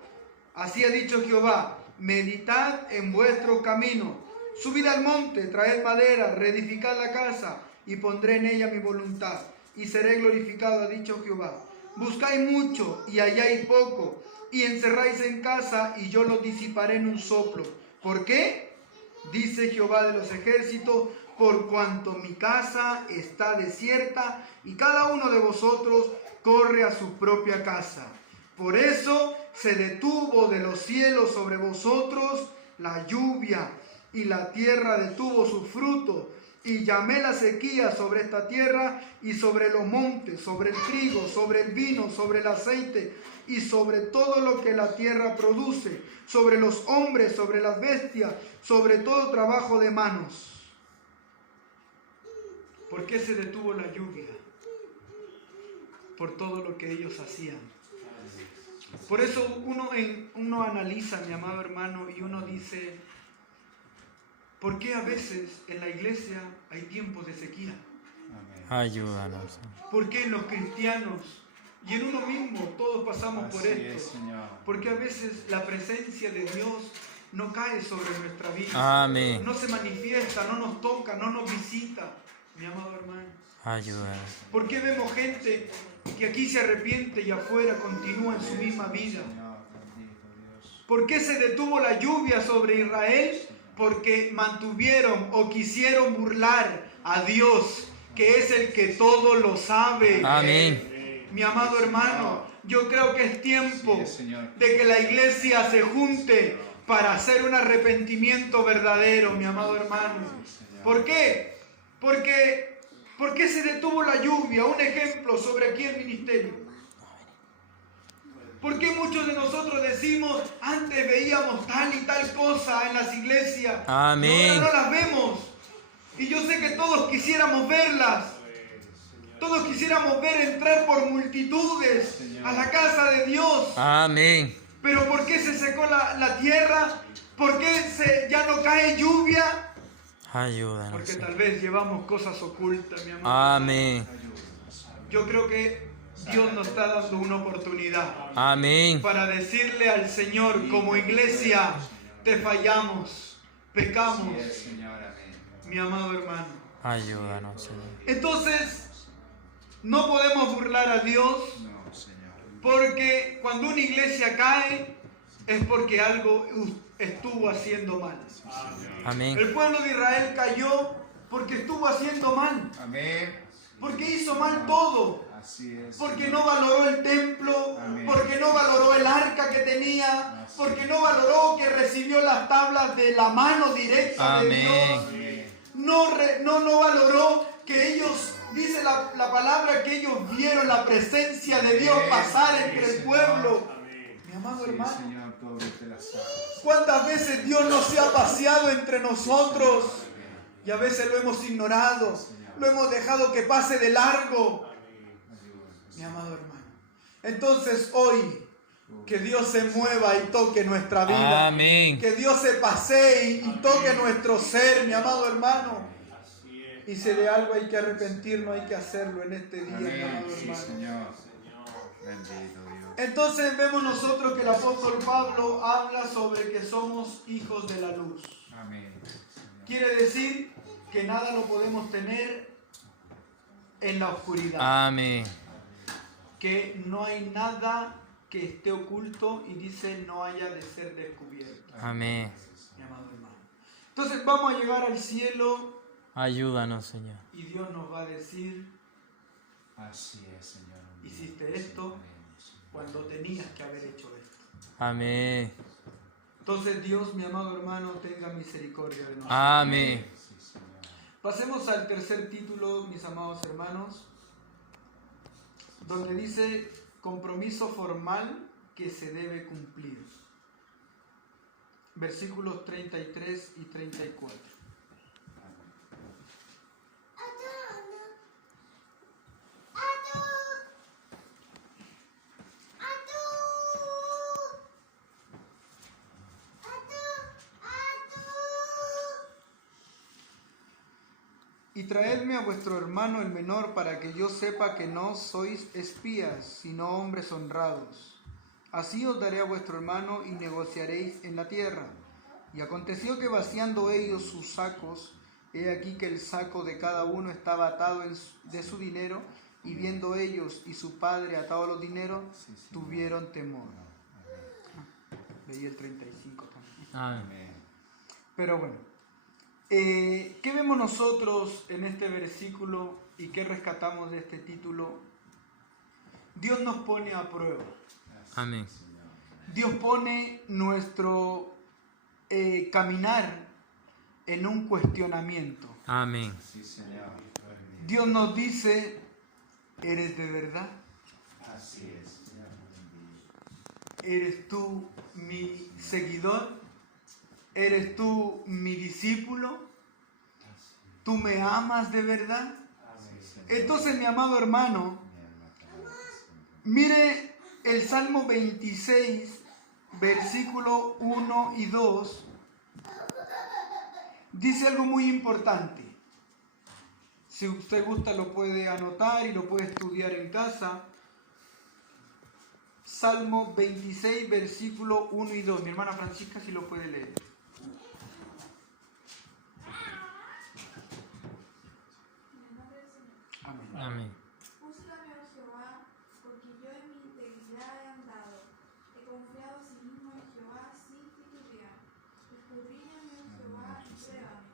Así ha dicho Jehová, meditad en vuestro camino. Subid al monte, traed madera, reedificad la casa, y pondré en ella mi voluntad, y seré glorificado, ha dicho Jehová. Buscáis mucho y halláis poco, y encerráis en casa, y yo lo disiparé en un soplo. ¿Por qué? Dice Jehová de los ejércitos, por cuanto mi casa está desierta y cada uno de vosotros corre a su propia casa. Por eso se detuvo de los cielos sobre vosotros la lluvia y la tierra detuvo su fruto. Y llamé la sequía sobre esta tierra y sobre los montes, sobre el trigo, sobre el vino, sobre el aceite y sobre todo lo que la tierra produce, sobre los hombres, sobre las bestias, sobre todo trabajo de manos. ¿Por qué se detuvo la lluvia? Por todo lo que ellos hacían. Por eso uno analiza, mi amado hermano, y uno dice, ¿por qué a veces en la iglesia hay tiempos de sequía? Ayúdanos. ¿Por qué en los cristianos y en uno mismo todos pasamos por esto? ¿Por qué a veces la presencia de Dios no cae sobre nuestra vida? Amén. No se manifiesta, no nos toca, no nos visita, mi amado hermano. Ayúdanos. ¿Por qué vemos gente que aquí se arrepiente y afuera continúa en su misma vida? ¿Por qué se detuvo la lluvia sobre Israel? Porque mantuvieron o quisieron burlar a Dios, que es el que todo lo sabe. Amén. Mi amado hermano, yo creo que es tiempo de que la iglesia se junte para hacer un arrepentimiento verdadero, mi amado hermano. ¿Por qué? ¿Por qué se detuvo la lluvia? Un ejemplo sobre aquí el ministerio. ¿Por qué muchos de nosotros decimos, antes veíamos tal y tal cosa en las iglesias? Amén. Y ahora no las vemos. Y yo sé que todos quisiéramos verlas. Todos quisiéramos ver entrar por multitudes a la casa de Dios. Amén. Pero ¿por qué se secó la tierra? ¿Por qué ya no cae lluvia? Ayúdanos. Porque tal vez llevamos cosas ocultas, mi amor. Amén. yo creo que Dios nos está dando una oportunidad Amén. para decirle al Señor, como iglesia, te fallamos, pecamos, Así es, Señor, amén. mi amado hermano. Ayúdanos, Señor. Entonces, no podemos burlar a Dios, No, Señor. porque cuando una iglesia cae es porque algo estuvo haciendo mal. Amén. El pueblo de Israel cayó porque estuvo haciendo mal, Amén. porque hizo mal todo, Así es. porque no valoró el templo, Amén. porque no valoró el arca que tenía, porque no valoró que recibió las tablas de la mano directa de Dios. Amén. No valoró que ellos, dice la palabra, que ellos vieron la presencia de Dios pasar entre el pueblo. Mi amado Sí, hermano, Señor, tú abriste las aguas. ¿cuántas veces Dios no se ha paseado entre nosotros? Y a veces lo hemos ignorado, lo hemos dejado que pase de largo. Mi amado hermano. Entonces hoy, que Dios se mueva y toque nuestra vida. Amén. Que Dios se pasee y toque nuestro ser, mi amado hermano. Y si de algo hay que arrepentirnos, hay que hacerlo en este día, mi Amén. amado Sí, hermano. Señor. Bendito Dios. Entonces vemos nosotros que el apóstol Pablo habla sobre que somos hijos de la luz. Amén. Señor. Quiere decir que nada lo podemos tener en la oscuridad. Amén. Que no hay nada que esté oculto y dice no haya de ser descubierto, Amén. mi amado hermano. Entonces vamos a llegar al cielo Ayúdanos, Señor. y Dios nos va a decir, Así es, Señor. hiciste esto cuando tenías que haber hecho esto. Amén. Entonces Dios, mi amado hermano, tenga misericordia de nosotros. Amén. Sí, Señor. Pasemos al tercer título, mis amados hermanos, donde dice compromiso formal que se debe cumplir. Versículos 33 y 34. Y traedme a vuestro hermano el menor para que yo sepa que no sois espías, sino hombres honrados. Así os daré a vuestro hermano y negociaréis en la tierra. Y aconteció que vaciando ellos sus sacos, he aquí que el saco de cada uno estaba atado de su dinero, y viendo ellos y su padre atados los dineros, tuvieron temor. Leí el 35 también. Amén. Pero bueno. ¿Qué vemos nosotros en este versículo y qué rescatamos de este título? Dios nos pone a prueba. Amén. Dios pone nuestro caminar en un cuestionamiento. Amén. Sí, Señor. Dios nos dice, ¿eres de verdad? Así es, Señor. ¿Eres tú mi seguidor? ¿Eres tú mi discípulo? ¿Tú me amas de verdad? Entonces, mi amado hermano, mire el Salmo 26, versículo 1 y 2, dice algo muy importante. Si usted gusta lo puede anotar y lo puede estudiar en casa. Salmo 26, versículo 1 y 2. Mi hermana Francisca si lo puede leer. Amén. Amén. Júzgame, oh Jehová, porque yo en mi integridad he andado. He confiado asimismo en Jehová sin titubear. Escudriñame, oh Jehová, y pruébame.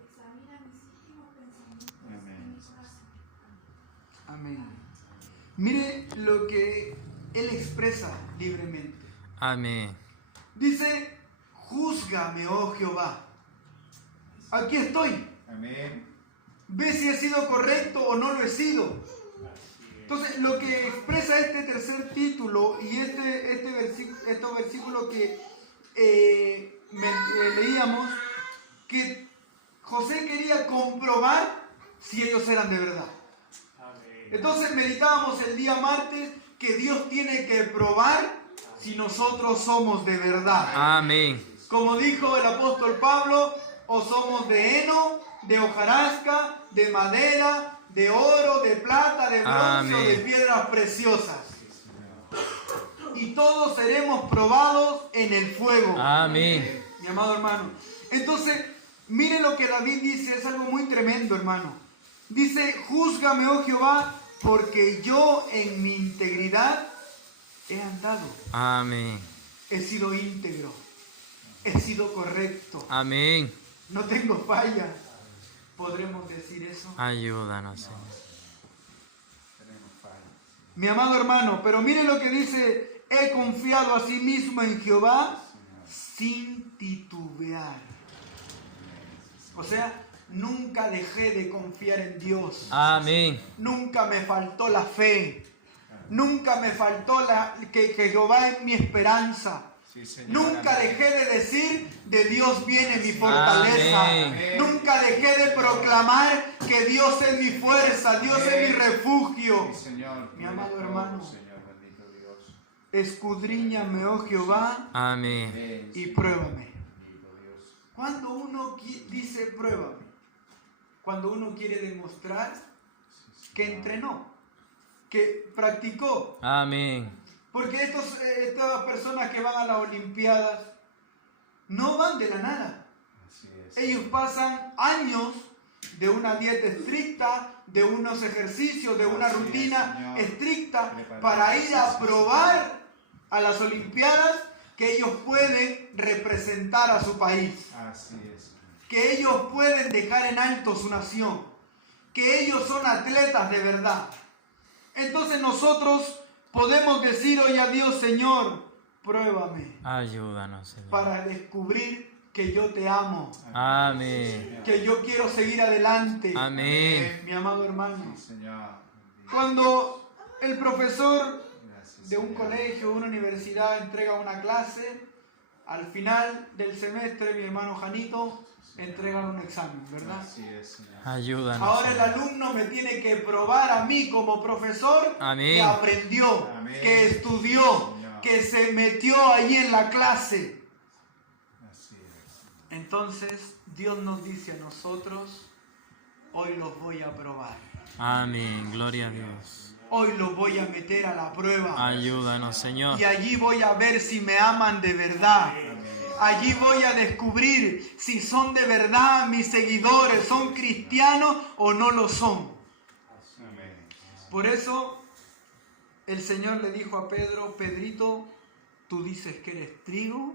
Examina mis íntimos pensamientos y mi corazón. Amén. Mire lo que él expresa libremente. Amén. Dice, júzgame, oh Jehová. Aquí estoy. Amén. Ve si he sido correcto o no lo he sido. Entonces, lo que expresa este tercer título y estos versículos que leíamos, que José quería comprobar si ellos eran de verdad. Entonces meditábamos el día martes que Dios tiene que probar si nosotros somos de verdad. Amén. Como dijo el apóstol Pablo, o somos de heno, de hojarasca, de madera, de oro, de plata, de bronce o de Amén. piedras preciosas. Y todos seremos probados en el fuego. Amén. Mi amado hermano. Entonces, mire lo que David dice, es algo muy tremendo, hermano. Dice, júzgame, oh Jehová, porque yo en mi integridad he andado. Amén. He sido íntegro. He sido correcto. Amén. No tengo falla. ¿Podremos decir eso? Ayúdanos, Señor. Mi amado hermano, pero mire lo que dice, he confiado a sí mismo en Jehová sin titubear. O sea, nunca dejé de confiar en Dios. Amén. Nunca me faltó la fe. Nunca me faltó que Jehová es mi esperanza. Sí, Señor. Nunca dejé de decir, de Dios viene mi fortaleza. Amén. Nunca dejé de proclamar que Dios es mi fuerza, Dios es mi refugio. Sí, Señor. Mi amado Todo, hermano. Señor, bendito Dios. Escudriñame, oh Jehová, Amén. Amén. y pruébame. Bendito Dios. Cuando uno dice pruébame, cuando uno quiere demostrar que entrenó, que practicó. Amén. Porque estas personas que van a las Olimpiadas no van de la nada. Así es. Ellos pasan años de una dieta estricta, de unos ejercicios, de una Así es, rutina Señor. estricta Prepararse, para ir a sí, probar a las Olimpiadas que ellos pueden representar a su país, Así es. que ellos pueden dejar en alto su nación, que ellos son atletas de verdad. Entonces nosotros podemos decir hoy a Dios, Señor, pruébame Ayúdanos, Señor. para descubrir que yo te amo, Amén. que yo quiero seguir adelante. Amén. Mi amado hermano, Señor. cuando el profesor Gracias, de un Señor. colegio, una universidad entrega una clase, al final del semestre, mi hermano Janito, entregan un examen, ¿verdad? Así es, Señor. Ayúdanos. Ahora el Señor. alumno me tiene que probar a mí como profesor Amén. que aprendió, Amén. que estudió, Señor. que se metió allí en la clase. Así es. Entonces Dios nos dice a nosotros, hoy los voy a probar, Amén. Gloria a Dios. hoy los voy a meter a la prueba. Ayúdanos, Señor. Y allí voy a ver si me aman de verdad. Allí voy a descubrir si son de verdad mis seguidores, son cristianos o no lo son. Amén. Por eso el Señor le dijo a Pedro, Pedrito, tú dices que eres trigo,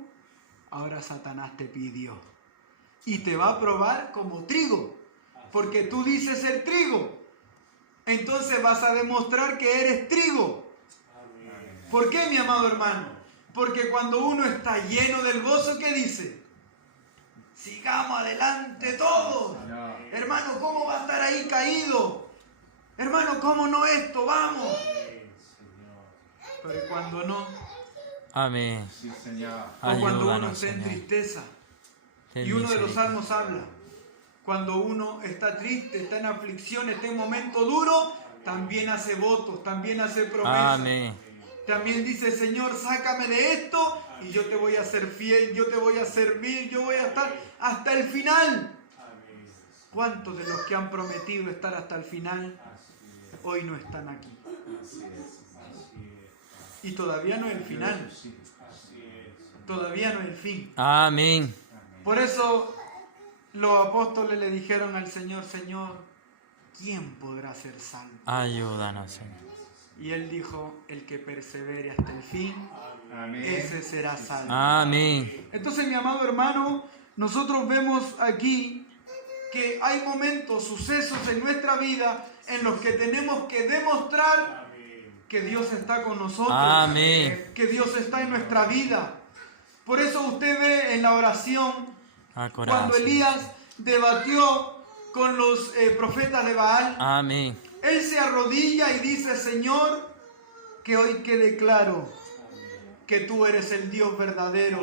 ahora Satanás te pidió. Y te va a probar como trigo, porque tú dices ser trigo. Entonces vas a demostrar que eres trigo. ¿Por qué, mi amado hermano? Porque cuando uno está lleno del gozo, ¿qué dice? Sigamos adelante todos. Señor. Hermano, ¿cómo va a estar ahí caído? Hermano, ¿cómo no esto? Vamos. Pero cuando no, Amén. Sí, Señor. o cuando uno Ayúdanos, está en Señor. tristeza. Ten Y uno de los misericordia. salmos habla, cuando uno está triste, está en aflicción, está en momento duro, también hace votos, también hace promesas. Amén. También dice, Señor, sácame de esto y yo te voy a ser fiel, yo te voy a servir, yo voy a estar hasta el final. ¿Cuántos de los que han prometido estar hasta el final hoy no están aquí? Así es. Y todavía no es el final, todavía no es el fin. Amén. Por eso los apóstoles le dijeron al Señor, Señor, ¿quién podrá ser salvo? Ayúdanos, Señor. Y él dijo, el que persevere hasta el fin, Amén. ese será salvo. Amén. Entonces, mi amado hermano, nosotros vemos aquí que hay momentos, sucesos en nuestra vida en los que tenemos que demostrar que Dios está con nosotros, Amén. que Dios está en nuestra vida. Por eso usted ve en la oración, A cuando corazón. Elías debatió con los profetas de Baal, Amén. él se arrodilla y dice, Señor, que hoy quede claro que tú eres el Dios verdadero.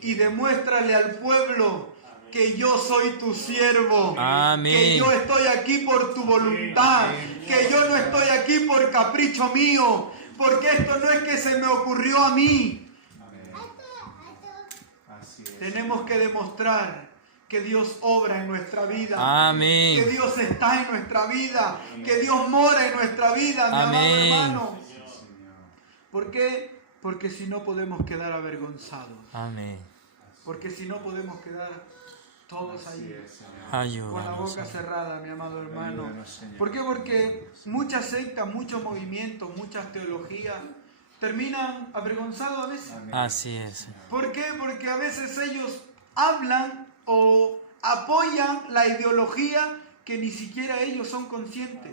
Y demuéstrale al pueblo que yo soy tu siervo. Amén. Que yo estoy aquí por tu voluntad. Que yo no estoy aquí por capricho mío. Porque esto no es que se me ocurrió a mí. Amén. Así es. Tenemos que demostrar que Dios obra en nuestra vida. Amén. Que Dios está en nuestra vida. Que Dios mora en nuestra vida, mi amado Amén. hermano. ¿Por qué? Porque si no podemos quedar avergonzados. Amén. Porque si no podemos quedar todos ahí con la Ayúdanos, boca Señor. cerrada, mi amado hermano. Ayúdanos, Señor. ¿Por qué? Porque muchas sectas, muchos movimientos, muchas teologías terminan avergonzados a veces. Así es, Señor. ¿Por qué? Porque a veces ellos hablan o apoyan la ideología que ni siquiera ellos son conscientes.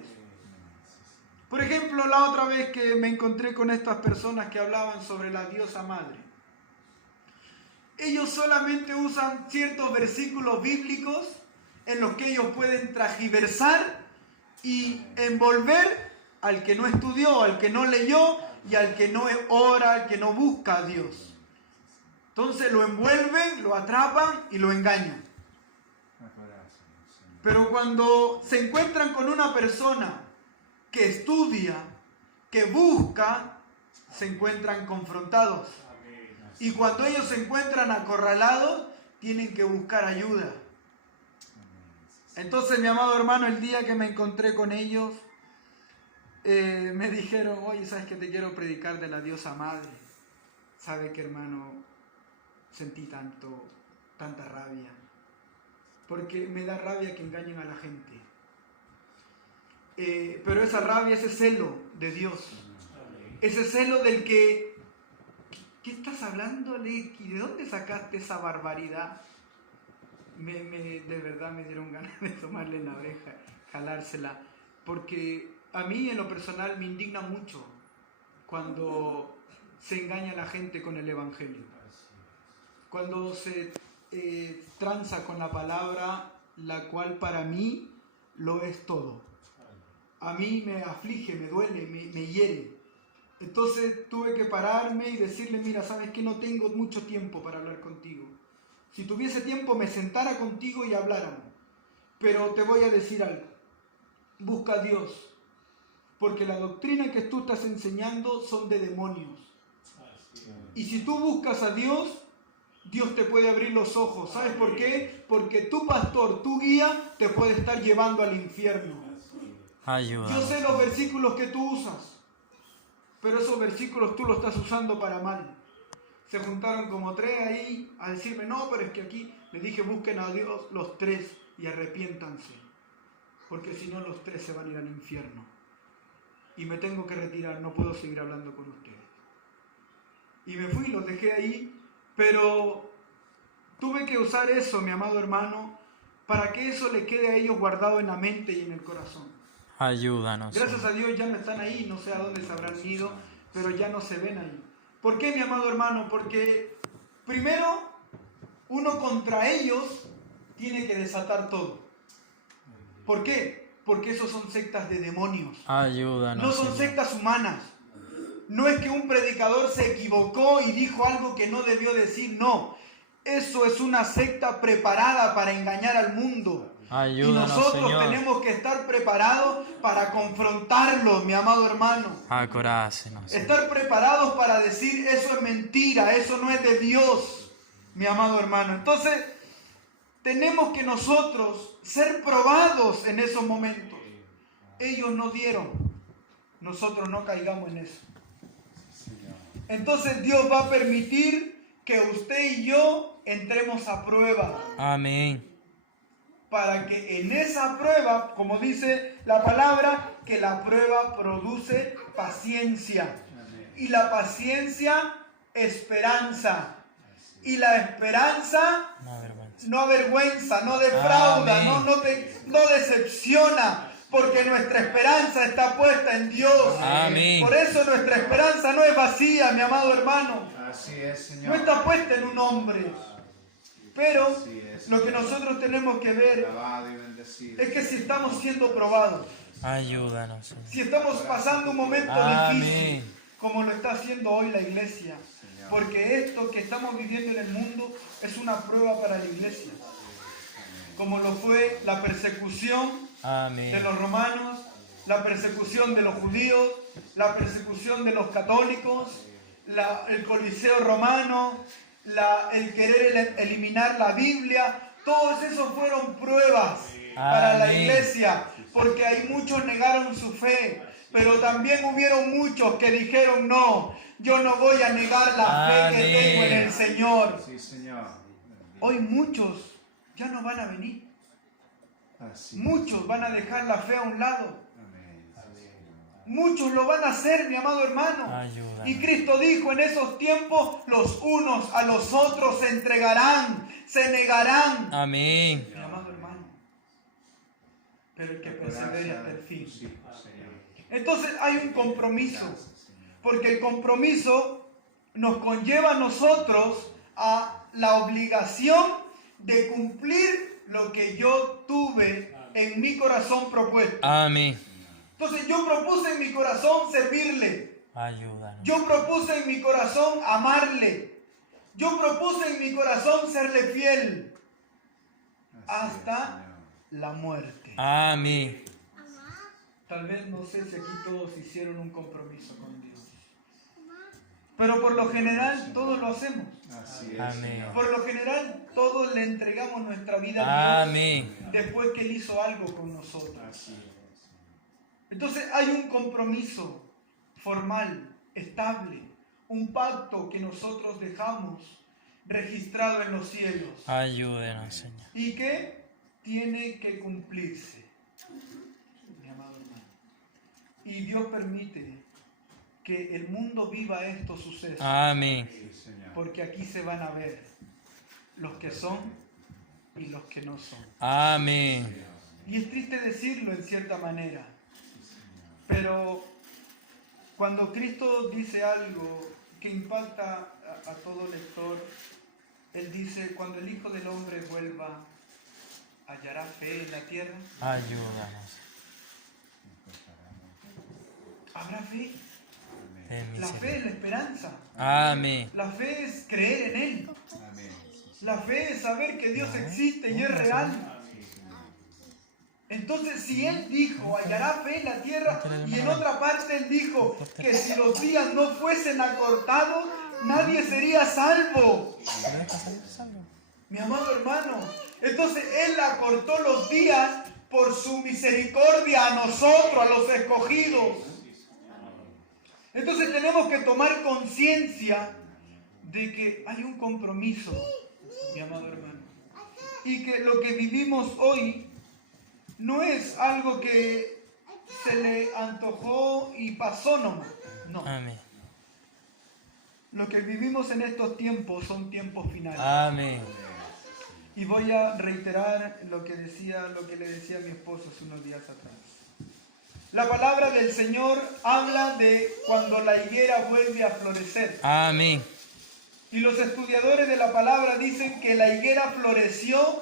Por ejemplo, la otra vez que me encontré con estas personas que hablaban sobre la diosa madre. Ellos solamente usan ciertos versículos bíblicos en los que ellos pueden transgiversar y envolver al que no estudió, al que no leyó y al que no ora, al que no busca a Dios. Entonces lo envuelven, lo atrapan y lo engañan. Pero cuando se encuentran con una persona que estudia, que busca, se encuentran confrontados. Y cuando ellos se encuentran acorralados, tienen que buscar ayuda. Entonces, mi amado hermano, el día que me encontré con ellos, me dijeron, oye, ¿sabes que te quiero predicar de la diosa madre? ¿Sabe qué, hermano? Sentí tanta rabia. Porque me da rabia que engañen a la gente. Pero esa rabia, ese celo de Dios, ese celo del que, ¿qué estás hablando, Lecky? ¿De dónde sacaste esa barbaridad? De verdad me dieron ganas de tomarle la oreja, jalársela, porque a mí en lo personal me indigna mucho cuando se engaña a la gente con el Evangelio, cuando se tranza con la palabra, la cual para mí lo es todo. A mí me aflige, me duele, me hiere. Entonces tuve que pararme y decirle, mira, sabes que no tengo mucho tiempo para hablar contigo. Si tuviese tiempo me sentara contigo y habláramos. Pero te voy a decir algo. Busca a Dios. Porque la doctrina que tú estás enseñando son de demonios. Y si tú buscas a Dios, Dios te puede abrir los ojos. ¿Sabes por qué? Porque tu pastor, tu guía, te puede estar llevando al infierno. Yo Ayúdanos. sé los versículos que tú usas, pero esos versículos tú los estás usando para mal. Se juntaron como 3 ahí a decirme, no, pero es que aquí les dije, busquen a Dios los 3 y arrepiéntanse, porque si no los 3 se van a ir al infierno. Y me tengo que retirar, no puedo seguir hablando con ustedes. Y me fui, los dejé ahí, pero tuve que usar eso, mi amado hermano, para que eso le quede a ellos guardado en la mente y en el corazón. Ayúdanos. Gracias a Dios ya no están ahí, no sé a dónde se habrán ido, pero ya no se ven ahí. ¿Por qué, mi amado hermano? Porque primero, uno contra ellos tiene que desatar todo. ¿Por qué? Porque esos son sectas de demonios. Ayúdanos. No son Señor. sectas humanas. No es que un predicador se equivocó y dijo algo que no debió decir, no. Eso es una secta preparada para engañar al mundo. Ayúdanos, y nosotros Señor. tenemos que estar preparados para confrontarlos, mi amado hermano. Acorácenos, Señor. Estar preparados para decir, eso es mentira, eso no es de Dios, mi amado hermano. Entonces, tenemos que nosotros ser probados en esos momentos. Ellos nos dieron, nosotros no caigamos en eso. Entonces Dios va a permitir que usted y yo entremos a prueba. Amén. Para que en esa prueba, como dice la palabra, que la prueba produce paciencia. Y la paciencia, esperanza. Y la esperanza No vergüenza. no avergüenza, no defrauda, Amén. no decepciona. Porque nuestra esperanza está puesta en Dios. Amén. Por eso nuestra esperanza no es vacía, mi amado hermano. Así es, Señor. No está puesta en un hombre. Pero Así es. lo que nosotros tenemos que ver Alabado y bendecido. es que si estamos siendo probados, Ayúdanos, Señor. si estamos pasando un momento Amén. difícil, como lo está haciendo hoy la iglesia, porque esto que estamos viviendo en el mundo es una prueba para la iglesia, como lo fue la persecución de Amén. los romanos, la persecución de los judíos, la persecución de los católicos, el Coliseo romano, el querer eliminar la Biblia. Todos esos fueron pruebas para la Amén. iglesia, porque ahí muchos negaron su fe, pero también hubieron muchos que dijeron, no, yo no voy a negar la fe que Amén. tengo en el Señor. Sí, Señor. Hoy muchos ya no van a venir. Así. Muchos van a dejar la fe a un lado. Amén. Muchos lo van a hacer, mi amado hermano. Ayúdanos. Y Cristo dijo, en esos tiempos los unos a los otros se entregarán, se negarán. Amén. Mi amado hermano. Pero el que persevere hasta el fin. Sí, Señor. Entonces hay un compromiso. Porque el compromiso nos conlleva a nosotros a la obligación de cumplir lo que yo tuve en mi corazón propuesto. Amén. Entonces yo propuse en mi corazón servirle. Ayúdanos. Yo propuse en mi corazón amarle. Yo propuse en mi corazón serle fiel Así es, hasta la muerte. Amén. Tal vez no sé si aquí todos hicieron un compromiso con Dios. Pero por lo general todos lo hacemos. Señor. Así es, Amén. Señor. Por lo general todos le entregamos nuestra vida a Dios Amén. después que Él hizo algo con nosotros. Así es. Entonces hay un compromiso formal, estable, un pacto que nosotros dejamos registrado en los cielos Ayúdenos, Señor. y que tiene que cumplirse, mi amado hermano. Y Dios permite que el mundo viva estos sucesos, Amén. Sí, Señor. porque aquí se van a ver los que son y los que no son. Amén. Y es triste decirlo en cierta manera, pero cuando Cristo dice algo que impacta a todo lector, Él dice, cuando el Hijo del Hombre vuelva, ¿hallará fe en la tierra? Ayúdanos. ¿Habrá fe? Ten La fe misericordia. es la esperanza. Amén. La fe es creer en Él. Amén. La fe es saber que Dios existe y es real. Entonces, si Él dijo, hallará fe en la tierra, y en otra parte Él dijo que si los días no fuesen acortados, nadie sería salvo. Mi amado hermano, entonces Él acortó los días por su misericordia a nosotros, a los escogidos. Entonces tenemos que tomar conciencia de que hay un compromiso, mi amado hermano, y que lo que vivimos hoy no es algo que se le antojó y pasó nomás. No. Amén. Lo que vivimos en estos tiempos son tiempos finales. Amén. Y voy a reiterar lo que le decía a mi esposo hace unos días atrás. La palabra del Señor habla de cuando la higuera vuelve a florecer. Amén. Y los estudiadores de la palabra dicen que la higuera floreció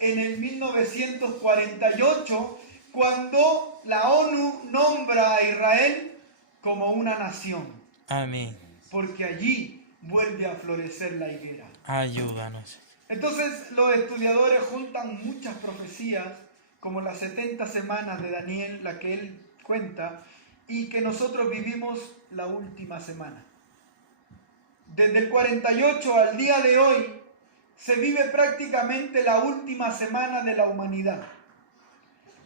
en el 1948, cuando la ONU nombra a Israel como una nación, Amén. porque allí vuelve a florecer la higuera. Ayúdanos. Entonces los estudiadores juntan muchas profecías, como las 70 semanas de Daniel, la que él cuenta, y que nosotros vivimos la última semana. Desde el 48 al día de hoy, se vive prácticamente la última semana de la humanidad.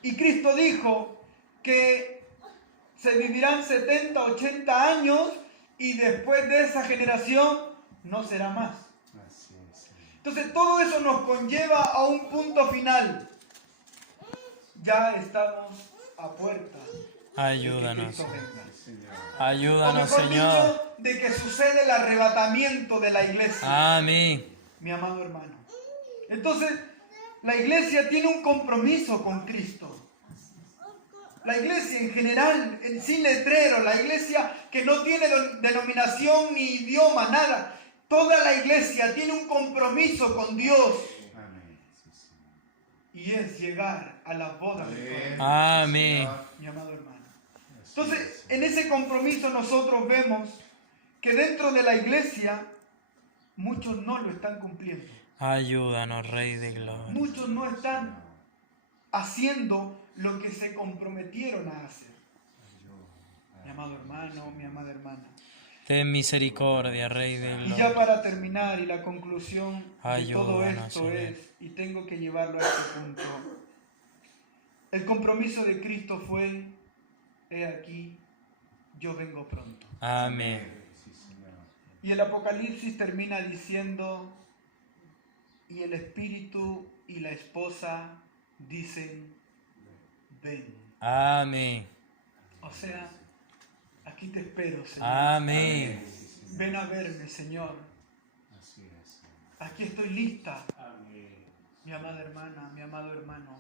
Y Cristo dijo que se vivirán 70, 80 años y después de esa generación no será más. Así es, Señor. Entonces todo eso nos conlleva a un punto final. Ya estamos a puerta de que Ayúdanos. Cristo venga. Señor. O Ayúdanos, mejor Señor. dicho, de que sucede el arrebatamiento de la iglesia. Amén. Mi amado hermano. Entonces, la iglesia tiene un compromiso con Cristo. La iglesia en general, sin letrero, la iglesia que no tiene denominación ni idioma, nada. Toda la iglesia tiene un compromiso con Dios Amén. Sí, Señor. y es llegar a las bodas del Cordero, Amén. mi amado hermano. Entonces, en ese compromiso nosotros vemos que dentro de la iglesia muchos no lo están cumpliendo. Ayúdanos, Rey de Gloria. Muchos no están haciendo lo que se comprometieron a hacer. Mi amado hermano, mi amada hermana. Ten misericordia, Rey de Y ya gloria. para terminar, y la conclusión de todo Ayúdanos, esto Señor. es, y tengo que llevarlo a este punto, el compromiso de Cristo fue, he aquí, yo vengo pronto. Amén. Sí, Señor. Y el Apocalipsis termina diciendo, y el Espíritu y la esposa dicen, ven. Amén. O sea, aquí te espero, Señor. Amén. Ven a verme, Señor. Así es, Señor. Aquí estoy lista, mi amada hermana, mi amado hermano.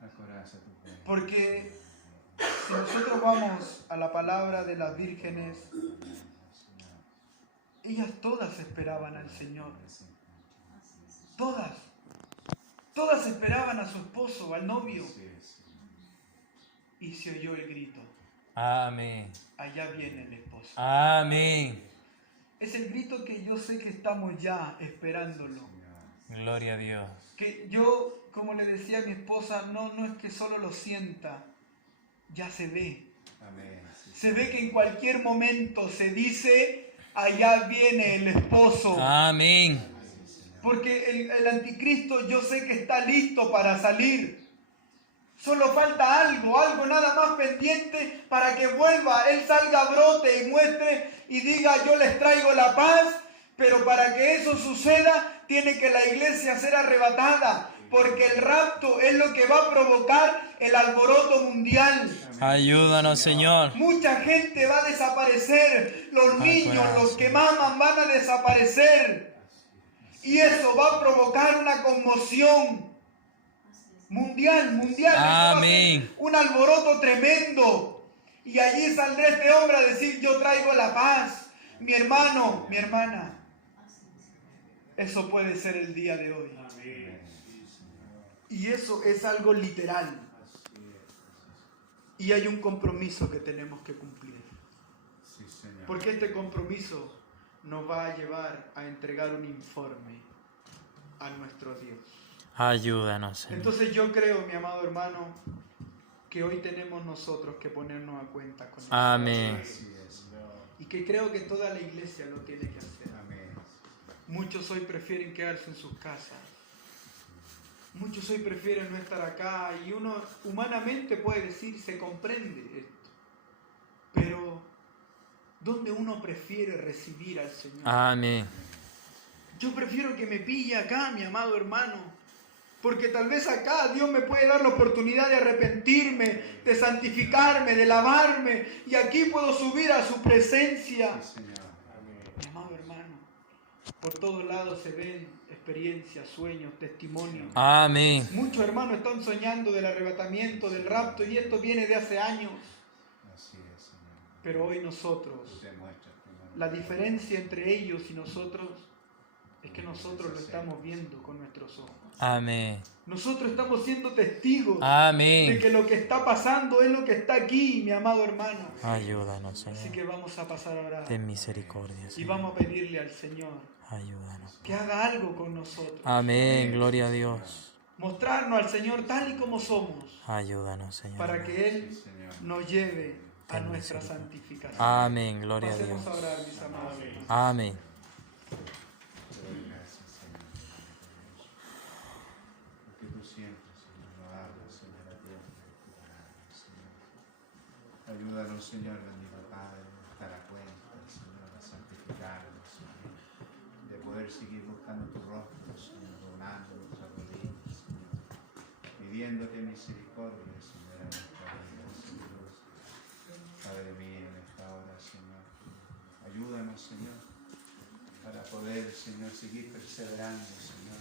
Acoraza tu fe. Porque si nosotros vamos a la palabra de las vírgenes, ellas todas esperaban al Señor. Todas. Todas esperaban a su esposo, al novio. Así es, Señor. Y se oyó el grito. Amén. Allá viene el esposo. Amén. Es el grito que yo sé que estamos ya esperándolo. Gloria a Dios. Que yo, como le decía a mi esposa, no es que solo lo sienta, ya se ve. Amén. Sí, Se ve que en cualquier momento se dice, allá viene el esposo. Amén. Porque el anticristo yo sé que está listo para salir. Solo falta algo nada más pendiente para que vuelva, él salga a brote y muestre y diga yo les traigo la paz. Pero para que eso suceda, tiene que la iglesia ser arrebatada. Porque el rapto es lo que va a provocar el alboroto mundial. Ayúdanos, Señor. Mucha gente va a desaparecer. Los niños, los que maman van a desaparecer. Y eso va a provocar una conmoción mundial. Eso va a ser Amén. un alboroto tremendo. Y allí saldrá este hombre a decir, yo traigo la paz. Mi hermano, mi hermana. Eso puede ser el día de hoy. Y eso es algo literal. Y hay un compromiso que tenemos que cumplir. sí, Señor. Porque este compromiso nos va a llevar a entregar un informe a nuestro Dios. Ayúdanos, Señor. Entonces yo creo, mi amado hermano, que hoy tenemos nosotros que ponernos a cuenta con Él. Amén. Así es, Señor. Y que creo que toda la iglesia lo tiene que hacer. Amén. Muchos hoy prefieren quedarse en sus casas. Muchos hoy prefieren no estar acá. Y uno humanamente puede decir, se comprende esto. Pero, ¿dónde uno prefiere recibir al Señor? Amén. Yo prefiero que me pille acá, mi amado hermano. Porque tal vez acá Dios me puede dar la oportunidad de arrepentirme, de santificarme, de lavarme. Y aquí puedo subir a su presencia. Sí, Señor. Mi amado hermano, por todos lados se ven experiencias, sueños, testimonios. Amén. Muchos hermanos están soñando del arrebatamiento, del rapto, y esto viene de hace años. Así es, Señor. Pero hoy Tú nosotros, te muestras, Señor. la diferencia entre ellos y nosotros es que nosotros lo estamos viendo con nuestros ojos. Amén. Nosotros estamos siendo testigos de Amén. que lo que está pasando es lo que está aquí, mi amado hermano. Ayúdanos, Así Señor. que vamos a pasar ahora Ten misericordia, y Señor. vamos a pedirle al Señor Ayúdanos. que haga algo con nosotros. Amén. Gloria a Dios. Mostrarnos al Señor tal y como somos, Ayúdanos, Señor. para que Él Sí, Señor. nos lleve a Ten nuestra misericordia. santificación. Amén. Gloria a Pasemos Dios. a orar, mis amados hermanos. Amén. Te doy gracias, Señor. Porque tú siempre, Señor, lo hablas, Señor, a tiempo y fuera, Señor. Ayúdanos, Señor, bendito Padre, a estar a cuenta, Señor, a santificarnos, Señor. De poder seguir buscando tu rostro, Señor, doblando nuestras rodillas, Señor. Pidiéndote misericordia, Señor, a nuestra vida, Señor. Padre mío, en esta hora, Señor. Ayúdanos, Señor, para poder, Señor, seguir perseverando, Señor,